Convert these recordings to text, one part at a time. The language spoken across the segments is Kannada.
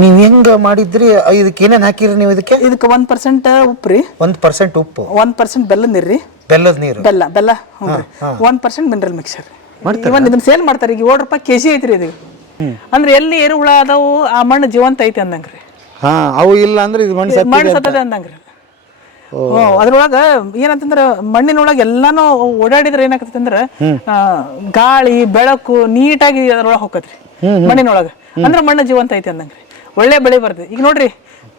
ನೀವು ಹೆಂಗ ಮಾಡಿದ್ರಿ? ಇದಕ್ಕೆ ಏನೇನು ಹಾಕಿರಿ ನೀವು ಇದಕ್ಕೆ? ಇದಕ್ಕೆ ಒಂದ್ ಪರ್ಸೆಂಟ್ ಉಪ್ಪು ರೀ. ಒಂದು ಪರ್ಸೆಂಟ್ ಉಪ್ಪು. ಒಂದ್ ಪರ್ಸೆಂಟ್ ಬೆಲ್ಲದ ನೀರು ರೀ. ಬೆಲ್ಲದ ನೀರು? ಬೆಲ್ಲ ಬೆಲ್ಲ ಹ್ಞೂ ರೀ. ಒಂದ್ ಪರ್ಸೆಂಟ್ ಮಿನರಲ್ ಮಿಕ್ಸರ್ ಇವನ್ ಇದನ್ನ ಸೇಲ್ ಮಾಡ್ತಾರೆ ಈಗ ಏಳು ರೂಪಾಯಿ ಕೆಜಿ ಐತ್ರಿ ಇದು. ಅಂದ್ರೆ ಎಲ್ಲಿ ಎರುಹುಳ ಅದಾವು ಆ ಮಣ್ಣು ಜೀವಂತ ಐತಿ ಅಂದಂಗ್ರಿ ಹಾ ಅವು ಇಲ್ಲ ಅಂದ್ರೆ ಇದು ಮಣ್ಣು ಸತ್ತಿದೆ ಮಣ್ಣು ಅಂತ. ಸತ್ತದ ಅಂದಂಗ್ರಿ ಹ್ಞೂ ಅದ್ರೊಳಗ ಏನಂತಂದ್ರ ಮಣ್ಣಿನೊಳಗೆ ಎಲ್ಲಾನು ಓಡಾಡಿದ್ರೆ ಏನಾಗತ್ತೆ ಅಂದ್ರ ಆ, ಗಾಳಿ ಬೆಳಕು ನೀಟಾಗಿ ಅದ್ರೊಳಗೆ ಹೋಗತ್ರಿ ಮಣ್ಣಿನೊಳಗ. ಅಂದ್ರೆ ಮಣ್ಣು ಜೀವಂತ ಐತೆ ಅಂದಂಗ್ರಿ. ಒಳ್ಳೆ ಬೆಳೆ ಬರ್ತದೆ ಈಗ ನೋಡ್ರಿ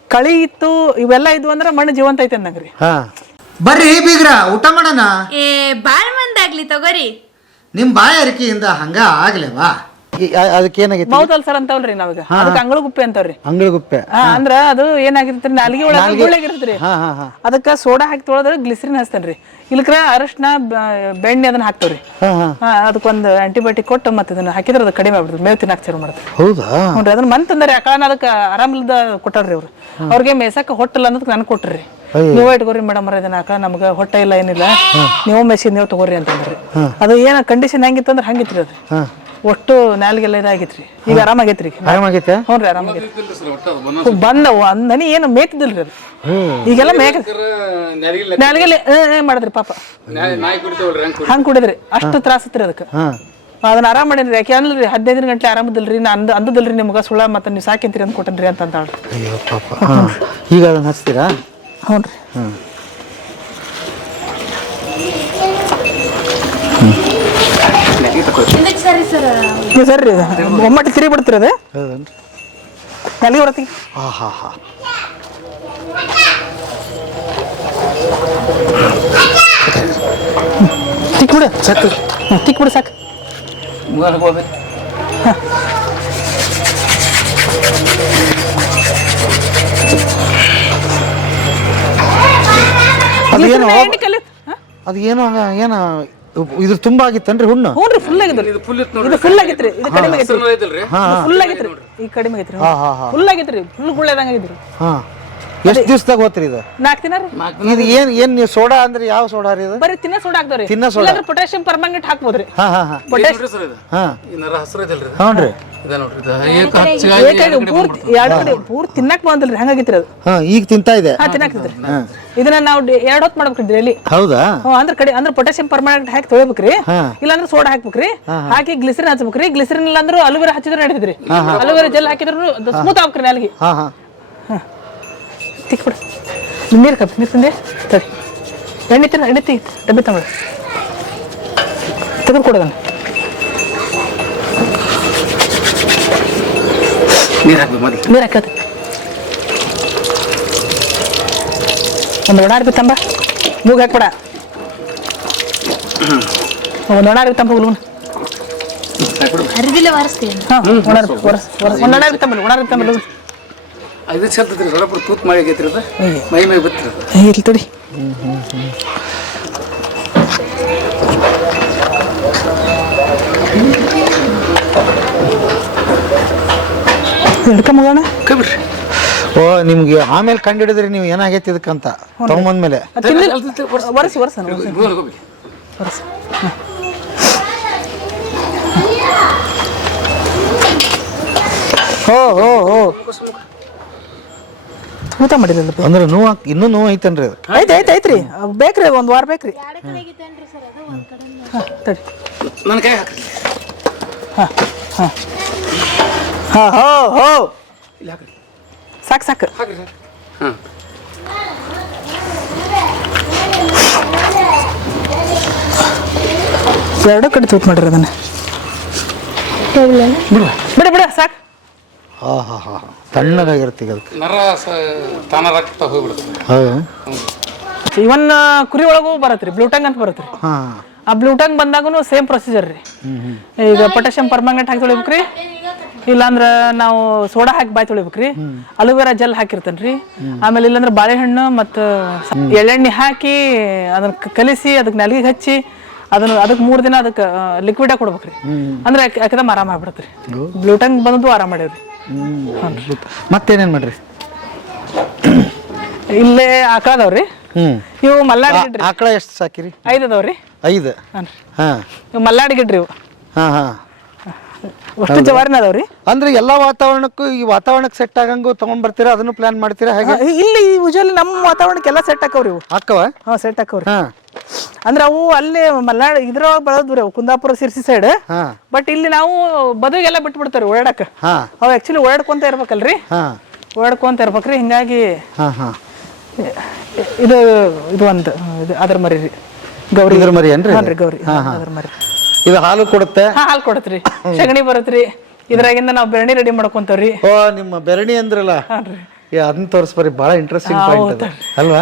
ಕಳಿ ಇತ್ತು ಇವೆಲ್ಲ ಇದ್ವು ಅಂದ್ರೆ ಮಣ್ಣು ಜೀವಂತ ಐತೆ ಅಂದಂಗ್ರಿ. ಹಾ. ಬರ್ರಿ ಬೀಗ್ರ ಊಟ ಮಾಡೋಣ. ಏ ಬಾಳ್ ಮಂದಾಗ್ಲಿ ತಗೋರಿ. ನಿಮ್ ಬಾಯ ಅರಿಕೆಯಿಂದ ಹಂಗ ಆಗ್ಲೇವಾ? ಅದಕ್ಕೆ ಏನಾಗೈತಿ? ಮೌತ್ ಸರ್ ಅಂತವಲ್ರಿ ನಾವೀಗ. ಅದಕ್ಕೆ ಅಂಗಳ ಗುಪ್ಪೆ ಅಂತವ್ರಿ ಅಂಗಳಗುಪ್ಪೆ. ಅಂದ್ರ ಅದು ಏನಾಗಿರ್ತೈತಿ ನಾಲ್ಗೆ ಒಳಗೆ ಗುಳ್ಳಾಗಿರ್ತೈತ್ರಿ. ಅದಕ್ಕ ಸೋಡಾ ಹಾಕಿ ತೊಳೆದ್ರೆ ಗ್ಲಿಸರಿನ್ ಹಚ್ತೇನ್ರಿ. ಇಲ್ಕ್ರ ಅರಶಿನ ಬೆಣ್ಣೆ ಅದನ್ನ ಹಾಕ್ತವ್ರಿ. ಅದಕ್ಕೊಂದು ಆಂಟಿಬಯೋಟಿಕ್ ಕೊಟ್ಟು ಮತ್ತೆ ಅದನ್ನ ಹಾಕಿದ್ರೆ ಅದು ಕಡಿಮೆ ಆಗ್ಬಿಡ್ತದೆ ಮೇವ್ ತಿನ್ನಾಕ ಚಾಲು ಮಾಡ್ತಾರೆ ಹೌದಾ? ಅದನ್ನ ಮನ್ ತಂದರೆ ಯಾಕಂದ್ರೆ ಅದಕ್ಕೆ ಆರಾಮಿಲ್ದ ಕೊಟ್ಟಾರ್ರಿ ಅವ್ರು. ಅವ್ರಿಗೆ ಮೇಸಕ್ಕೆ ಹೊಟ್ಟಲ್ಲ ಅನ್ನೋದಕ್ಕೆ ನಾನು ಕೊಟ್ರಿ. ನೀವು ಇಟ್ಕೋರಿ ಮೇಡಮ್ ಇದನ್ನ ಹಾಕ ನಮ್ಗೆ ಹೊಟ್ಟೆ ಇಲ್ಲ ಏನಿಲ್ಲ. ನೀವು ಮೆಸಿದ್ ನೀವು ತಗೋರಿ ಅಂತಂದ್ರಿ. ಅದು ಏನ ಕಂಡೀಷನ್ ಹೆಂಗಿತ್ತು ಅಂದ್ರೆ ಹಂಗಿತ್ತು ಅದು. ಒಟ್ಟು ನಾಲ್ಗೆಲ್ಲ ಇದಾಗಿತ್ರಿ. ಈಗ ಆರಾಮಾಗೈತ್ರಿ ಆರಾಮಾಗೈತೆ ಹ್ಞೂ ರೀ ಆರಾಮಾಗೈತಿ ಬಂದ ಒಂದ್ ನನಿ ಏನು ರೀ ಅದು. ಈಗೆಲ್ಲ ಮೇಕ ನಾಲ್ಗೆಲ್ಲ ಮಾಡಿದ್ರಿ ಪಾಪ. ಹಂಗೆ ಕುಡಿದ್ರಿ. ಅಷ್ಟು ತ್ರಾಸ ಇತ್ರಿ ಅದಕ್ಕೆ. ಹಾ. ಅದನ್ನ ಆರಾಮ್ ಮಾಡಿದ್ರಿ ಯಾಕೆ ಅನ್ಲ್ರಿ ಹದಿನೈದು ಗಂಟೆ ಆರಾಮದಿಲ್ರಿ ನಾ ಅಂದ ಅಂದದಿಲ್ರಿ ನಿಮ್ಗೆ ಸುಳ್ಳ ಮತ್ತೆ ನೀವು ಸಾಕಿಂತೀರಿ ಅಂತ ಕೊಟ್ಟನ್ರಿ ಅಂತ ಅಂತಾಳ್ರಿ ಈಗ ಅದನ್ನ ಹಚ್ತೀರಾ? ಹ್ಞೂ ರೀ. ಸರಿ ಸರಿ? ಒಮ್ಮಟ್ಟು ತಿರಿ ಬಿಡ್ತೀರಿ ಅದು? ಹೌದನ್ರಿ? ನಾಲ್ಗೆ ಹೊರತಿ. ಹಾ ಹಾ ಹಾ. ತಿಕ್ ಬಿಡು ಸಾಕು. ಹ್ಞೂ ತಿಕ್ ಬಿಡು ಸಾಕು ಅದೇನು ಎಣ್ಣೆ ಏನು ಅದು ಏನೋ ಹಂಗ ಏನ ಇದ್ರ ತುಂಬಾ ಆಗಿತ್ತನ್ರಿ ಹುಣ್ಣು? ಹ್ಞೂ ರೀ ಫುಲ್ ಆಗಿದ್ರಿ ಇದು ಫುಲ್ ಆಗೈತ್ರಿ. ಇದು ಕಡಿಮೆ ಆಗೈತ್ರಿ. ಫುಲ್ ಆಗೈತ್ರಿ. ಈ ಕಡಿಮೆ ಆಗೈತ್ರಿ. ಹಾ ಹಾ ಹಾ. ಫುಲ್ ಆಗಿತ್ರಿ. ಫುಲ್ ಗುಳ್ಳೆದಂಗ ಆಗಿದ್ರಿ ಹಾ. ಎಷ್ಟು ದಿವಸದಾಗ ಹೋತ್ರಿ ಇದು? ನಾಲ್ಕು ದಿನ ರೀ. ಇದು ಏನ್ ಏನ್ ನೀವು ಸೋಡಾ ಅಂದ್ರೆ ಯಾವ ಸೋಡಾ ರೀ ಇದು? ಬರೀ ತಿನ್ನ ಸೋಡಾ ಹಾಕ್ದವ್ರಿ ತಿನ್ನ ಸೋಡಾ. ಇಲ್ಲಾಂದ್ರೆ ಪೊಟ್ಯಾಸಿಯಂ ಪರ್ಮಂಗನೇಟ್ ಹಾಕ್ಬೋದ್ರಿ ಹಾ ಹಾ ಹಾ. ಪೊಟ್ಯಾಷಿಯಂ ಹಾ. ಏನಾರ ಹಸ್ರು ಐತಲ್ರಿ ಇದು? ಹ್ಞೂನ್ರಿ. ಇದ ನೋಡ್ರಿ ಇದು. ಏಕ ಹಚ್ಚಿಗಾಗಿ ಬೇಕಾಗಿ ಪೂರ್ತಿ ಎರಡು ಕಡೆ ಪೂರ್ತಿ ತಿನ್ನಕ್ ಬಂದಿಲ್ರಿ. ಹಂಗಾಗಿತ್ರಿ ಅದು? ಹಾ ಈಗ ತಿಂತಾ ಇದೆ. ಹಾ ತಿನ್ನಾಕ್ತಿದ್ರಿ ಇದನ್ನ ನಾವು ಎರಡು ಹೊತ್ತು ಮಾಡ್ಬೇಕ್ರಿ ಡೈಲಿ ಹೌದಾ? ಹ್ಞೂ ಅಂದ್ರೆ ಕಡೆ ಅಂದ್ರೆ ಪೊಟ್ಯಾಷಿಯಂ ಪರ್ಮನೆಂಟ್ ಹಾಕಿ ತೊಳಿಬೇಕ್ರಿ. ಇಲ್ಲಾಂದ್ರೆ ಸೋಡಾ ಹಾಕ್ಬೇಕ್ರಿ. ಹಾಕಿ ಗ್ಲಿಸರಿನ್ ಹಚ್ಬೇಕ್ರಿ. ಗ್ಲಿಸರಿನ್ ಇಲ್ಲ ಅಂದ್ರೆ ಅಲುವೆರಾ ಹಚ್ಚಿದ್ರೆ ನಡೀತಿದ್ರಿ. ಅಲುವೆರಾ ಜೆಲ್ ಹಾಕಿದ್ರು ಸ್ಮೂತ್ ಆಗ್ಬೇಕ್ರಿ ನಾಲ್ಗೆ ಹಾ ಹಾ. ತಿಕ್ ಬಿಡು ನೀರು ಕಪ್ಪಿ ನೀರು ತಿಂದೆ. ತಡಿ ಎಣ್ಣೆ ತಿನ್ನ ಎಣ್ಣೆ ತಿ ಡಬ್ಬಿ ತಗೊಂಡು. ತೆಗೆದು ಕೊಡೋದನ್ನ ನೀರ್ ಹಾಕ್ಬೇಕು ಮೊದ್ಲು. ನೀರು ಹಾಕತ್ತೆ ಒಂದು ಒಣ ಅರ್ಬಿ ತಂಬ. ಮೂಗ್ ಹಾಕ್ಬೇಡ. ಒಂದು ಒಣ ಅರ್ಬಿ ತಂಬ ಹುಲ್ಗುನ್ ಅರ್ಬಿಲೆ ವಾರಿಸ್ತೀನಿ ಹಾಂ ಒಣ ಅರ್ಬಿ ಒರಸ್ ಒಣ ಅರ್ಬಿ ತಂಬ ಒಣ ಅರ್ಬಿ ತಂಬಲ್ಲ ಇದು ಸತ್ತದ್ರಿ ಸ್ವಲ್ಪ ತೂತ್ ಮಾಡಿ ಆಗೈತ್ರಿ ಅದು ಮೈ ಮೈ ಬಿತ್ರಿ ಅದು ಇಲ್ಲಿ ತಡಿ. ಹಿಡ್ಕ ಮಗಣ. ಕಬಿಡ್ರಿ ಓ ನಿಮ್ಗೆ ಆಮೇಲೆ ಕಂಡು ಹಿಡಿದ್ರಿ ನೀವು ಏನಾಗೈತಿ ಇದಕ್ಕಂತ ತಗೊಂಬಂದ್ಮೇಲೆ ಮೇಲೆ ಒರಸ ಹೋಗ್ಬೇಕು ಒರಸ ಓ ಓ ಓ ಊಟ ಮಾಡಿರಲ್ಲ ಅಂದ್ರೆ ನೋವು ಇನ್ನೂ ನೋವು ಐತನ್ರಿ ಅದು? ಐತೆ ಐತೆ ಐತ್ರಿ ಬೇಕ್ರಿ ಒಂದು ವಾರ ಬೇಕ್ರಿ. ಹಾಂ ತಡಿ. ನನ್ನ ಕೈ ಹಾಕ್ರಿ. ಹಾಂ ಹೋ. ಹೋ ಇಲ್ಲಿ ಹಾಕ್ರಿ. ಸಾಕು ಸಾಕು. ಹಾಕ್ರಿ ಸರ್ ಹಾಂ. ಎರಡು ಕಡೆ ತೂತ್ ಮಾಡಿರಿ ಅದನ್ನ. ಬಿಡ ಬಿಡ ಸಾಕು. ಹಾ ಹಾ ಹಾ. ತಣ್ಣಗಾಗಿರುತ್ತೆ ಈಗ ಅದಕ್ಕೆ. ನರ ಸ ತಾನ ರಕ್ತ ಹೋಗ್ಬಿಡುತ್ತೆ. ಹೌದು. ಇವನ್ ಕುರಿ ಒಳಗೂ ಬರತ್ರಿ ಬ್ಲೂಟಂಗ್ ಅಂತ ಬರತ್ರಿ. ಹಾ. ಆ ಬ್ಲೂಟಂಗ್ ಬಂದಾಗೂ ಸೇಮ್ ಪ್ರೊಸೀಜರ್ ರೀ. ಈಗ ಪೊಟ್ಯಾಷಿಯಂ ಪರ್ಮಾಂಗನೇಟ್ ಹಾಕಿ ತೊಳಿಬೇಕ್ರಿ ಇಲ್ಲಾಂದ್ರ ನಾವು ಸೋಡಾ ಹಾಕಿ ಬಾಯ್ ತೊಳಿಬೇಕ್ರಿ ಅಲೋವೆರಾ ಜೆಲ್ ಹಾಕಿರ್ತೇನ್ರಿ. ಆಮೇಲೆ ಇಲ್ಲಾಂದ್ರೆ ಬಾಳೆಹಣ್ಣು ಮತ್ತು ಎಳ್ಳೆಣ್ಣೆ ಹಾಕಿ ಅದನ್ನ ಕ- ಕಲಿಸಿ ಅದಕ್ಕೆ ನಲಿಗೆ ಹಚ್ಚಿ ಅದನ್ನ ಅದಕ್ಕೆ ಮೂರು ದಿನ ಅದಕ್ಕೆ ಲಿಕ್ವಿಡ್ ಕೊಡ್ಬೇಕ್ರಿ. ಅಂದ್ರೆ ಆರಾಮ್ ಆರಾಮ ಆಗ್ಬಿಡತ್ರಿ ಬ್ಲೂಟಂಗ್ ಬಂದದ್ದು ಆರಾಮ ಮಾಡೇವ್ರಿ ಮತ್ತೇನೇನ್ ಮಾಡ್ರಿ? ಇಲ್ಲೇ ಆಕಳದವ್ರಿ ಹ್ಮ್. ಇವು ಮಲ್ನಾಡ್ ಗಿಡ್ರಿ. ಆಕಳ ಎಷ್ಟು ಸಾಕಿರಿ? ಐದು ಅದಾವ್ರಿ. ಐದು. ಹಾ. ಇವು ಮಲ್ನಾಡ್ ಗಿಡ್ರಿ ಇವು. ಹಾ ಹಾ. ಅಷ್ಟು ಜವಾರಿನ ಅದಾವ್ರಿ ಅಂದ್ರೆ ಎಲ್ಲಾ ವಾತಾವರಣಕ್ಕೂ ಈ ವಾತಾವರಣಕ್ಕೆ ಸೆಟ್ ಆಗಂಗು ತಗೊಂಡ್ ಬರ್ತೀರಾ? ಅದನ್ನು ಪ್ಲಾನ್ ಮಾಡ್ತೀರಾ? ಹಾಗೆ? ಇಲ್ಲಿ ಯೂಶಲಿ ನಮ್ಮ ವಾತಾವರಣಕ್ಕೆಲ್ಲ ಸೆಟ್ ಹಾಕವ್ರಿ ಇವು. ಹಾಕವ? ಹಾ ಸೆಟ್ ಹಾಕವ್ರಿ. ಹಾ. ಅಂದ್ರೆ ಅವು ಅಲ್ಲಿ ಮಲ್ನಾಡ್ ಇದ್ರೊಳಗೆ ಬರೋದ್ರಿ ಅವು ಕುಂದಾಪುರ ಸಿರ್ಸಿ ಸೈಡ್ ಹಾ. ಬಟ್ ಇಲ್ಲಿ ನಾವು ಬದುಗೆಲ್ಲ ಬಿಟ್ಬಿಡ್ತಾವ್ರಿ ಓಡಾಡಕ ಹಾ. ಅವು ಆಕ್ಚುಲಿ ಓಡಾಡ್ಕೊಂತ ಇರ್ಬೇಕಲ್ರಿ? ಹಾ. ಓಡಾಡ್ಕೊಂತ ಇರ್ಬೇಕ್ರಿ ಹಿಂಗಾಗಿ ಹಾ ಹಾ. ಇದು ಇದು ಒಂದು ಇದು ಅದ್ರ ಮರಿ ರೀ. ಗೌರಿ. ಇದ್ರ ಮರಿ ಏನ್ರಿ? ಗೌರಿ. ಅದ್ರ ಮರಿ. ಇದು ಹಾಲು ಕೊಡುತ್ತೆ? ಹಾ ಹಾಲು ಕೊಡತ್ರಿ. ಸಗಣಿ ಬರತ್ರಿ. ಇದ್ರಾಗಿಂದ ನಾವು ಬೆರಣಿ ರೆಡಿ ಮಾಡ್ಕೊಂತವ್ರಿ. ಓ ನಿಮ್ಮ ಬೆರಣಿ ಅಂದ್ರಲ್ಲ? ಹಾನ್ರಿ ಏ, ಅದನ್ನ ತೋರಿಸ್ಬರಿ ಬಹಳ ಇಂಟ್ರೆಸ್ಟಿಂಗ್ ಪಾಯಿಂಟ್ ಅಲ್ವಾ?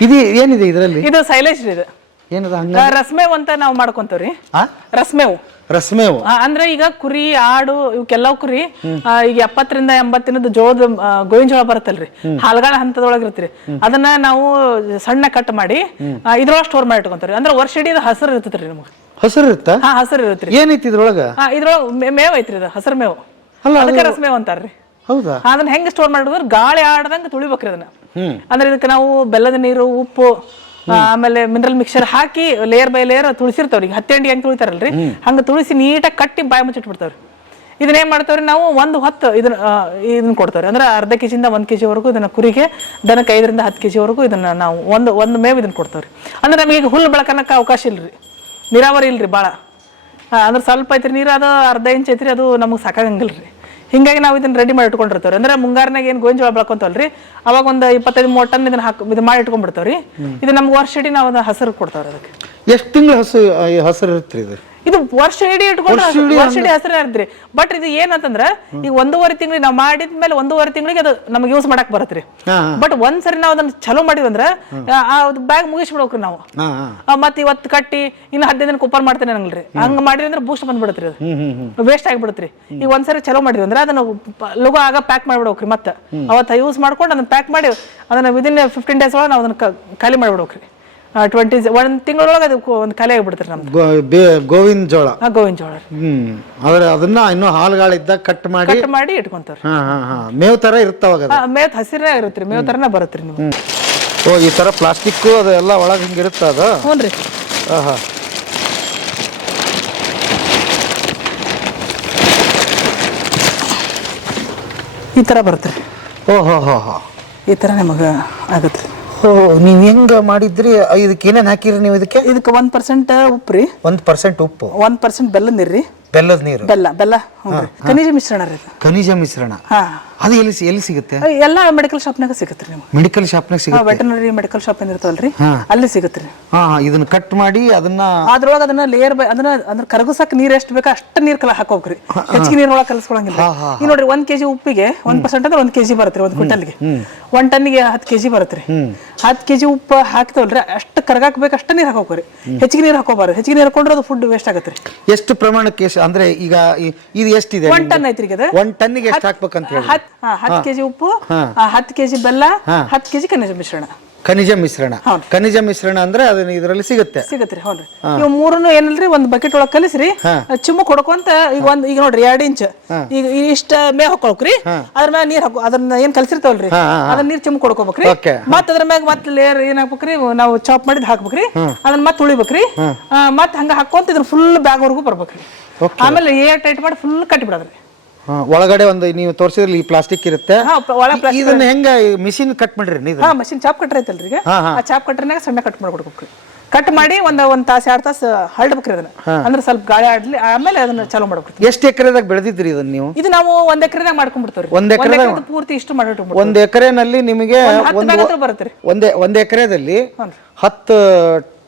ಇದು ಏನಿದೆ ಇದರಲ್ಲಿ? ಇದು ಸೈಲೇಜ್ ರೀ ಇದು. ಏನದ ಹಂಗ ಆ, ರಸ್ಮೇವ್ ಅಂತ ನಾವು ಮಾಡ್ಕೊಂತವ್ರಿ. ಆ? ರಸ್ಮೇವ್. ರಸ್ಮೇವು. ಆ, ಅಂದ್ರೆ ಈಗ ಕುರಿ ಆಡು ಇವಕ್ಕೆಲ್ಲ ಕುರಿ ಆ, ಈಗ ಎಪ್ಪತ್ತರಿಂದ ಎಂಬತ್ತು ದಿನದ ಜೋಳದ ಆ, ಗೋವಿನ ಜೋಳ ಬರುತ್ತಲ್ರಿ. ಹಾಲ್ಗಾಳ ಹಂತದೊಳಗೆ ಇರ್ತೀರಿ. ಅದನ್ನ ನಾವು ಸಣ್ಣ ಕಟ್ ಮಾಡಿ ಆ, ಇದ್ರೊಳಗೆ ಸ್ಟೋರ್ ಮಾಡಿ ಇಟ್ಕೊಂತಾರಿ ಅಂದ್ರೆ ವರ್ಷ ಇಡೀ ಇದು ಹಸಿರು ಇರ್ತೈತ್ರಿ ನಮಗೆ. ಹಸಿರು ಇರುತ್ತಾ? ಹಾ ಹಸಿರು ಇರುತ್ತೆ ಏನೈತಿ ಇದ್ರೊಳಗ? ಹಾ ಇದ್ರೊಳಗೆ ಮೇವ್ ಐತ್ರಿ ಇದು ಹಸಿರು ಮೇವು. ಅಲ್ಲ, ಅದಕ್ಕೆ ರಸಮೇವ್ ಅಂತಾರ್ರಿ. ಹೌದಾ? ಅದನ್ನ ಹೆಂಗ್ ಸ್ಟೋರ್ ಮಾಡಿದ್ರೆ ಗಾಳಿ ಆಡದಂಗ ತುಳಿಬೇಕ್ರಿ ಅದನ್ನ. ಅಂದ್ರೆ ಇದಕ್ಕೆ ನಾವು ಬೆಲ್ಲದ ನೀರು ಉಪ್ಪು ಆಮೇಲೆ ಮಿನರಲ್ ಮಿಕ್ಸರ್ ಹಾಕಿ ಲೇಯರ್ ಬೈ ಲೇಯರ್ ತುಳಿಸಿರ್ತಾವ್ರಿ. ಹತ್ತಿ ಅಂಡಿ ಹೆಂಗ್ ತುಳಿತಾರಲ್ರಿ? ಹಂಗ ತುಳಿಸಿ ನೀಟಾಗಿ ಕಟ್ಟಿ ಬಾಯಿ ಮುಚ್ಚಿಟ್ಬಿಡ್ತಾವ್ರಿ ಇದನ್ನ ಏನ್ ಮಾಡ್ತಾವ್ರಿ ನಾವು ಒಂದು ಹೊತ್ತು ಇದನ್ನ ಇದನ್ನ ಕೊಡ್ತಾವ್ರಿ. ಅಂದ್ರೆ ಅರ್ಧ ಕೆಜಿಯಿಂದ ಒಂದ್ ಕೆಜಿ ವರೆಗೂ ಇದನ್ನ ಕುರಿಗೆ ದನಕ್ಕೆ ಐದರಿಂದ ಹತ್ತು ಕೆಜಿ ವರೆಗೂ ಇದನ್ನ ನಾವು ಒಂದು ಒಂದು ಮೇವು ಇದನ್ನ ಕೊಡ್ತಾವ್ರಿ. ಅಂದ್ರೆ ನಮಗೆ ಈಗ ಹುಲ್ಲು ಬೆಳಕನಕ್ಕೆ ಅವಕಾಶ ಇಲ್ರಿ. ನೀರಾವರಿ ಇಲ್ರಿ ಭಾಳ ಅಂದ್ರೆ ಸ್ವಲ್ಪ ಐತ್ರಿ ನೀರು ಅದು ಅರ್ಧ ಇಂಚ್ ಐತ್ರಿ ಅದು ನಮಗೆ ಸಾಕಾಗಂಗಿಲ್ಲ ರೀ ಹಿಂಗಾಗಿ ನಾವು ಇದನ್ನ ರೆಡಿ ಮಾಡಿ ಇಟ್ಕೊಂಡಿರ್ತಾವ್ರಿ ಅಂದ್ರೆ ಮುಂಗಾರಿನಾಗ ಏನು ಗೋವಿನ ಜೋಳ ಬೆಳ್ಕೊಂತವಲ್ರಿ ಅವಾಗ ಒಂದು ಇಪ್ಪತ್ತೈದು ಮೂವತ್ತು ಟನ್ ಇದನ್ನ ಹಾಕಿ ಇದು ಮಾಡಿ ಇಟ್ಕೊಂಡ್ಬಿಡ್ತಾವ್ರಿ. ಇದು ನಮ್ಗೆ ವರ್ಷ ಇಡೀ ನಾವು ಅದನ್ನ ಹಸಿರು ಕೊಡ್ತಾವ್ರಿ ಅದಕ್ಕೆ. ಎಷ್ಟು ತಿಂಗಳು ಹಸು ಹಸಿರು ಇರ್ತ್ರಿ ಇದು? ಇದು ವರ್ಷ ಇಡೀ ಇಟ್ಕೊಂಡು ವರ್ಷ ಇಡೀ ಹೆಸರು ಇರ್ತ್ರಿ. ಬಟ್ ಇದು ಏನಂತಂದ್ರ ಈಗ ಒಂದೂವರೆ ತಿಂಗಳಿಗೆ ನಾವು ಮಾಡಿದ ಮೇಲೆ ಒಂದೂವರೆ ತಿಂಗಳಿಗೆ ಅದು ನಮಗೆ ಯೂಸ್ ಮಾಡಕ್ ಬರತ್ರಿ. ಬಟ್ ಒಂದ್ಸರಿ ನಾವು ಅದನ್ನ ಚಲೋ ಮಾಡಿವಂದ್ರ ಬ್ಯಾಗ್ ಮುಗಿಸ್ಬಿಡ್ಬೇಕ್ರಿ ನಾವು. ಮತ್ ಇವತ್ತು ಕಟ್ಟಿ ಇನ್ನು ಹದಿನೈದು ದಿನಕ್ಕೆ ಓಪನ್ ಮಾಡ್ತೇನೆ ನಂಗಲ್ರಿ. ಹಂಗ ಮಾಡಿದ್ರೆ ಅಂದ್ರೆ ಬೂಸ್ಟ್ ಬಂದ್ಬಿಡತ್ರಿ ಅದು. ವೇಸ್ಟ್ ಆಗಿಬಿಡತ್ರಿ. ಈಗ ಒಂದ್ಸರಿ ಚಲೋ ಮಾಡಿದ್ವಿ ಅಂದ್ರೆ ಅದನ್ನ ಪ- ಆಗ ಪ್ಯಾಕ್ ಮಾಡ್ಬಿಡೋಕ್ರಿ ಮತ್ತೆ. ಅವತ್ತ ಯೂಸ್ ಮಾಡ್ಕೊಂಡು ಅದನ್ನ ಪ್ಯಾಕ್ ಮಾಡಿ ಅದನ್ನ ವಿದಿನ್ ಫಿಫ್ಟೀನ್ ಡೇಸ್ ಒಳಗೆ ನಾವು ಅದನ್ನ ಖಾಲಿ ಮಾಡ್ಬಿಡ್ಬೇಕ್ರಿ. ಟ್ವೆಂಟಿ ಒಂದ್ ತಿಂಗಳೊಳಗೆ ಅದು ಒಂದು ಖಾಲಿ ಆಗ್ಬಿಡ್ತಾರೆ ನಮ್ದು. ಗೋ ಬೇ- ಗೋವಿನ ಜೋಳ. ಆ ಗೋವಿನ ಜೋಳ. ಹ್ಮ್. ಆದ್ರೆ ಅದನ್ನ ಇನ್ನೂ ಹಾಲುಗಳಿದ್ದಾಗ ಕಟ್ ಮಾಡಿ ಕಟ್ ಮಾಡಿ ಇಟ್ಕೊಂತಾರೆ ಹಾ ಹಾ ಹಾ. ಮೇವ್ ತರ ಇರ್ತಾವಾಗ ಅದು. ಮೇವ್ ಹಸಿರೇ ಇರುತ್ತೆ ಮೇವ್ ತರನ ಬರುತ್ತೆ ನೀವು ಹ್ಮ್. ಓ ಈ ತರ ಪ್ಲಾಸ್ಟಿಕ್ ಅದೆಲ್ಲ ಒಳಗೆ ಇರುತ್ತೆ ಅದು? ಹ್ಞೂ ರೀ. ಆಹಾ ಈ ತರ ಬರುತ್ತೆ ಓ ಹೋ ಹೋ ಹೋ. ಈ ತರ ನಿಮಗೆ ಆಗತ್ತೆ. ನೀವು ಹೆಂಗ ಮಾಡಿದ್ರಿ? ಇದಕ್ಕೆ ಏನೇನು ಹಾಕಿರಿ ನೀವು ಇದಕ್ಕೆ? ಇದಕ್ಕೆ ಒಂದ್ ಪರ್ಸೆಂಟ್ ಉಪ್ಪು ರೀ ಒಂದು ಪರ್ಸೆಂಟ್ ಉಪ್ಪು. ಒಂದ್ ಪರ್ಸೆಂಟ್ ಬೆಲ್ಲ ನೀರು ರೀ ಬೆಲ್ಲದ ನೀರು? ಬೆಲ್ಲ ಬೆಲ್ಲ ಹ್ಞೂ ರೀ. ಖನಿಜ ಮಿಶ್ರಣ ರೀ ಖನಿಜ ಮಿಶ್ರಣ? ಹಾ. ಅದು ಎಲ್ಲಿ ಸಿ- ಎಲ್ಲಿ ಸಿಗುತ್ತೆ? ಎಲ್ಲ ಮೆಡಿಕಲ್ ಶಾಪ್ನಾಗ ಸಿಗುತ್ತೆ ರೀ ನಿಮ್ಗೆ. ಮೆಡಿಕಲ್ ಶಾಪ್ನಾಗ ಸಿಗುತ್ತೆ? ವೆಟನರಿ ಮೆಡಿಕಲ್ ಶಾಪ್ ಏನ್ ಇರ್ತಾವಲ್ರಿ? ಅಲ್ಲಿ ಸಿಗುತ್ತೆ ರೀ. ಹಾ ಇದನ್ನ ಕಟ್ ಮಾಡಿ ಅದನ್ನ ಅದ್ರೊಳಗೆ ಅದನ್ನ ಲೇಯರ್ ಬೈ ಅದನ್ನ ಅಂದ್ರೆ ಕರಗಸಕ್ ನೀರ್ ಎಷ್ಟು ಬೇಕೋ ಅಷ್ಟು ನೀರ್ ಕಲ ಹಾಕೋಕ್ರಿ ಹೆಚ್ಚಿಗೆ ನೀರೊಳಗೆ ಕಲಸ್ಕೊಳಂಗಿಲ್ಲ. ಈಗ ನೋಡ್ರಿ ಒಂದ್ ಕೆಜಿ ಉಪ್ಪಿಗೆ ಒಂದ್ ಪರ್ಸೆಂಟ್ ಅಂದ್ರೆ ಒಂದ್ ಕೆಜಿ ಬರುತ್ತೆ ಒಂದ್ ಕ್ವಿಂಟಲ್ಗೆ. ಒಂದ್ ಟನ್ನಿಗೆ ಹತ್ತು ಕೆಜಿ ಬರುತ್ತೆ ರೀ ಹತ್ತು ಕೆಜಿ ಉಪ್ಪು ಹಾಕ್ತವಲ್ರಿ ಅಷ್ಟು ಕರಗಾಕ್ ಬೇಕು ಅಷ್ಟ ನೀರ್ ಹಾಕೋಕ್ರಿ ಹೆಚ್ಚಿಗೆ ನೀರ್ ಹಾಕೋಬಾರ್ದು. ಹೆಚ್ಚಿಗೆ ನೀರ್ ಹಾಕೊಂಡ್ರೆ ಅದು ಫುಡ್ ವೇಸ್ಟ್ ಆಗತ್ತೆ ರೀ ಎಷ್ಟು ಪ್ರಮಾಣಕ್ಕೆ ಎಷ್ಟು ಅಂದ್ರೆ ಈಗ ಇದು ಎಷ್ಟಿದೆ ಒಂದ್ ಟನ್ ಐತ್ರಿ ಈಗ ಅದು. ಒಂದ್ ಟನ್ನಿಗೆ ಎಷ್ಟು ಹಾಕ್ಬೇಕಂತ ಹೇಳಿ ಹತ್ ಹಾ, ಹತ್ತು ಕೆಜಿ ಉಪ್ಪು ಆ, ಹತ್ತು ಕೆಜಿ ಬೆಲ್ಲ ಹತ್ತು ಕೆಜಿ ಖನಿಜ ಮಿಶ್ರಣ. ಖನಿಜ ಮಿಶ್ರಣ. ಖನಿಜ ಮಿಶ್ರಣ ಅಂದ್ರೆ ಅದನ್ನ ಇದರಲ್ಲಿ ಸಿಗುತ್ತೆ. ಸಿಗತ್ರಿ ಹೌದ್ರಿ. ಇವ್ ಮೂರನ್ನು ಏನಲ್ರಿ ಒಂದ್ ಬಕೆಟ್ ಒಳಗ್ ಕಲಿಸ್ರಿ ಚುಮ್ಮ ಕೊಡ್ಕೊಂತ ಈಗ ಒಂದ್ ಈಗ ನೋಡ್ರಿ ಎರಡ್ ಇಂಚ್ ಈಗ ಇಷ್ಟ ಮೇ ಹಾಕೊಳಕ್ರಿ ಅದ್ರ ಮ್ಯಾಗ ನೀರ್ ಹಾಕೋ ಅದನ್ನ ಏನ್ ಕಲ್ಸಿರ್ತಾವಲ್ರಿ ಅದನ್ನ ನೀರ್ ಚುಮ್ಮ ಕೊಡ್ಕೋಬೇಕ್ರಿ. Okay. ಮತ್ತ್ ಅದ್ರ ಮ್ಯಾಗ ಮತ್ ಲೇಯರ್ ಏನ್ ಹಾಕ್ಬೇಕ್ರಿ ನಾವು ಚಾಪ್ ಮಾಡಿದ್ ಹಾಕ್ಬೇಕ್ರಿ. ಅದನ್ನ ಮತ್ತ್ ಉಳಿಬೇಕ್ರಿ. ಆ, ಮತ್ತ್ ಹಂಗ ಹಾಕೊಂತ ಇದ್ರ ಫುಲ್ ಬ್ಯಾಗ್ ವರ್ಗು ಬರ್ಬೇಕ್ರಿ. ಆಮೇಲೆ ಏರ್ ಟೈಟ್ ಮಾಡಿ ಫುಲ್ ಕಟ್ಟಿಬಿಡೋದ್ರಿ. ಒಳಗಡೆ ಒಂದು ನೀವು ತೋರಿಸಿದ್ರಲ್ಲಿ ಈ ಪ್ಲಾಸ್ಟಿಕ್ ಇರುತ್ತೆ. ಹಾ ಪ- ಇದನ್ನ ಹೆಂಗ ಮಿಷಿನ್ ಕಟ್ ಮಾಡ್ರಿ ನೀವು ಹಾ ಮಷಿನ್ ಚಾಪ್ ಕಟ್ರ ಐತಲ್ರಿ ಈಗ. ಆ ಚಾಪ್ ಕಟ್ರನಾಗ ಸಣ್ಣ ಕಟ್ ಮಾಡ್ಬಿಡಬೇಕು ಕಟ್ ಮಾಡಿ ಒಂದ್ ಒಂದ್ ತಾಸ ಎರಡ್ ತಾಸ ಹರಡ್ಬೇಕ್ರಿ ಅದನ್ನ. ಅಂದ್ರೆ ಸ್ವಲ್ಪ ಗಾಳಿ ಆಡ್ಲಿ ಆಮೇಲೆ ಅದನ್ನ ಚಾಲು ಮಾಡ್ಬೇಕು ಎಷ್ಟು ಎಕರೆದಾಗ ಬೆಳೆದಿದ್ರಿ ಇದನ್ನ ನೀವು? ಇದು ನಾವು ಒಂದ್ ಎಕರೆನಾಗ ಮಾಡ್ಕೊಂಡ್ಬಿಡ್ತಾವ್ರಿ. ಒಂದ್ ಎಕ್ರೆದಾಗ- ಎಕರೆದು ಪೂರ್ತಿ ಇಷ್ಟು ಮಾಡಿಟ್ಕೊಂಡ್ಬಿಡ್ತೀವಿ ಒಂದ್ ಎಕರೆನಲ್ಲಿ ನಿಮಗೆ ಹತ್ತು ಒಂದು ಬ್ಯಾಗ್ ಹತ್ರ ಬರುತ್ತೆ ರೀ. ಒಂದೇ ಒಂದ್ ಎಕರೆದಲ್ಲಿ ಹತ್ತು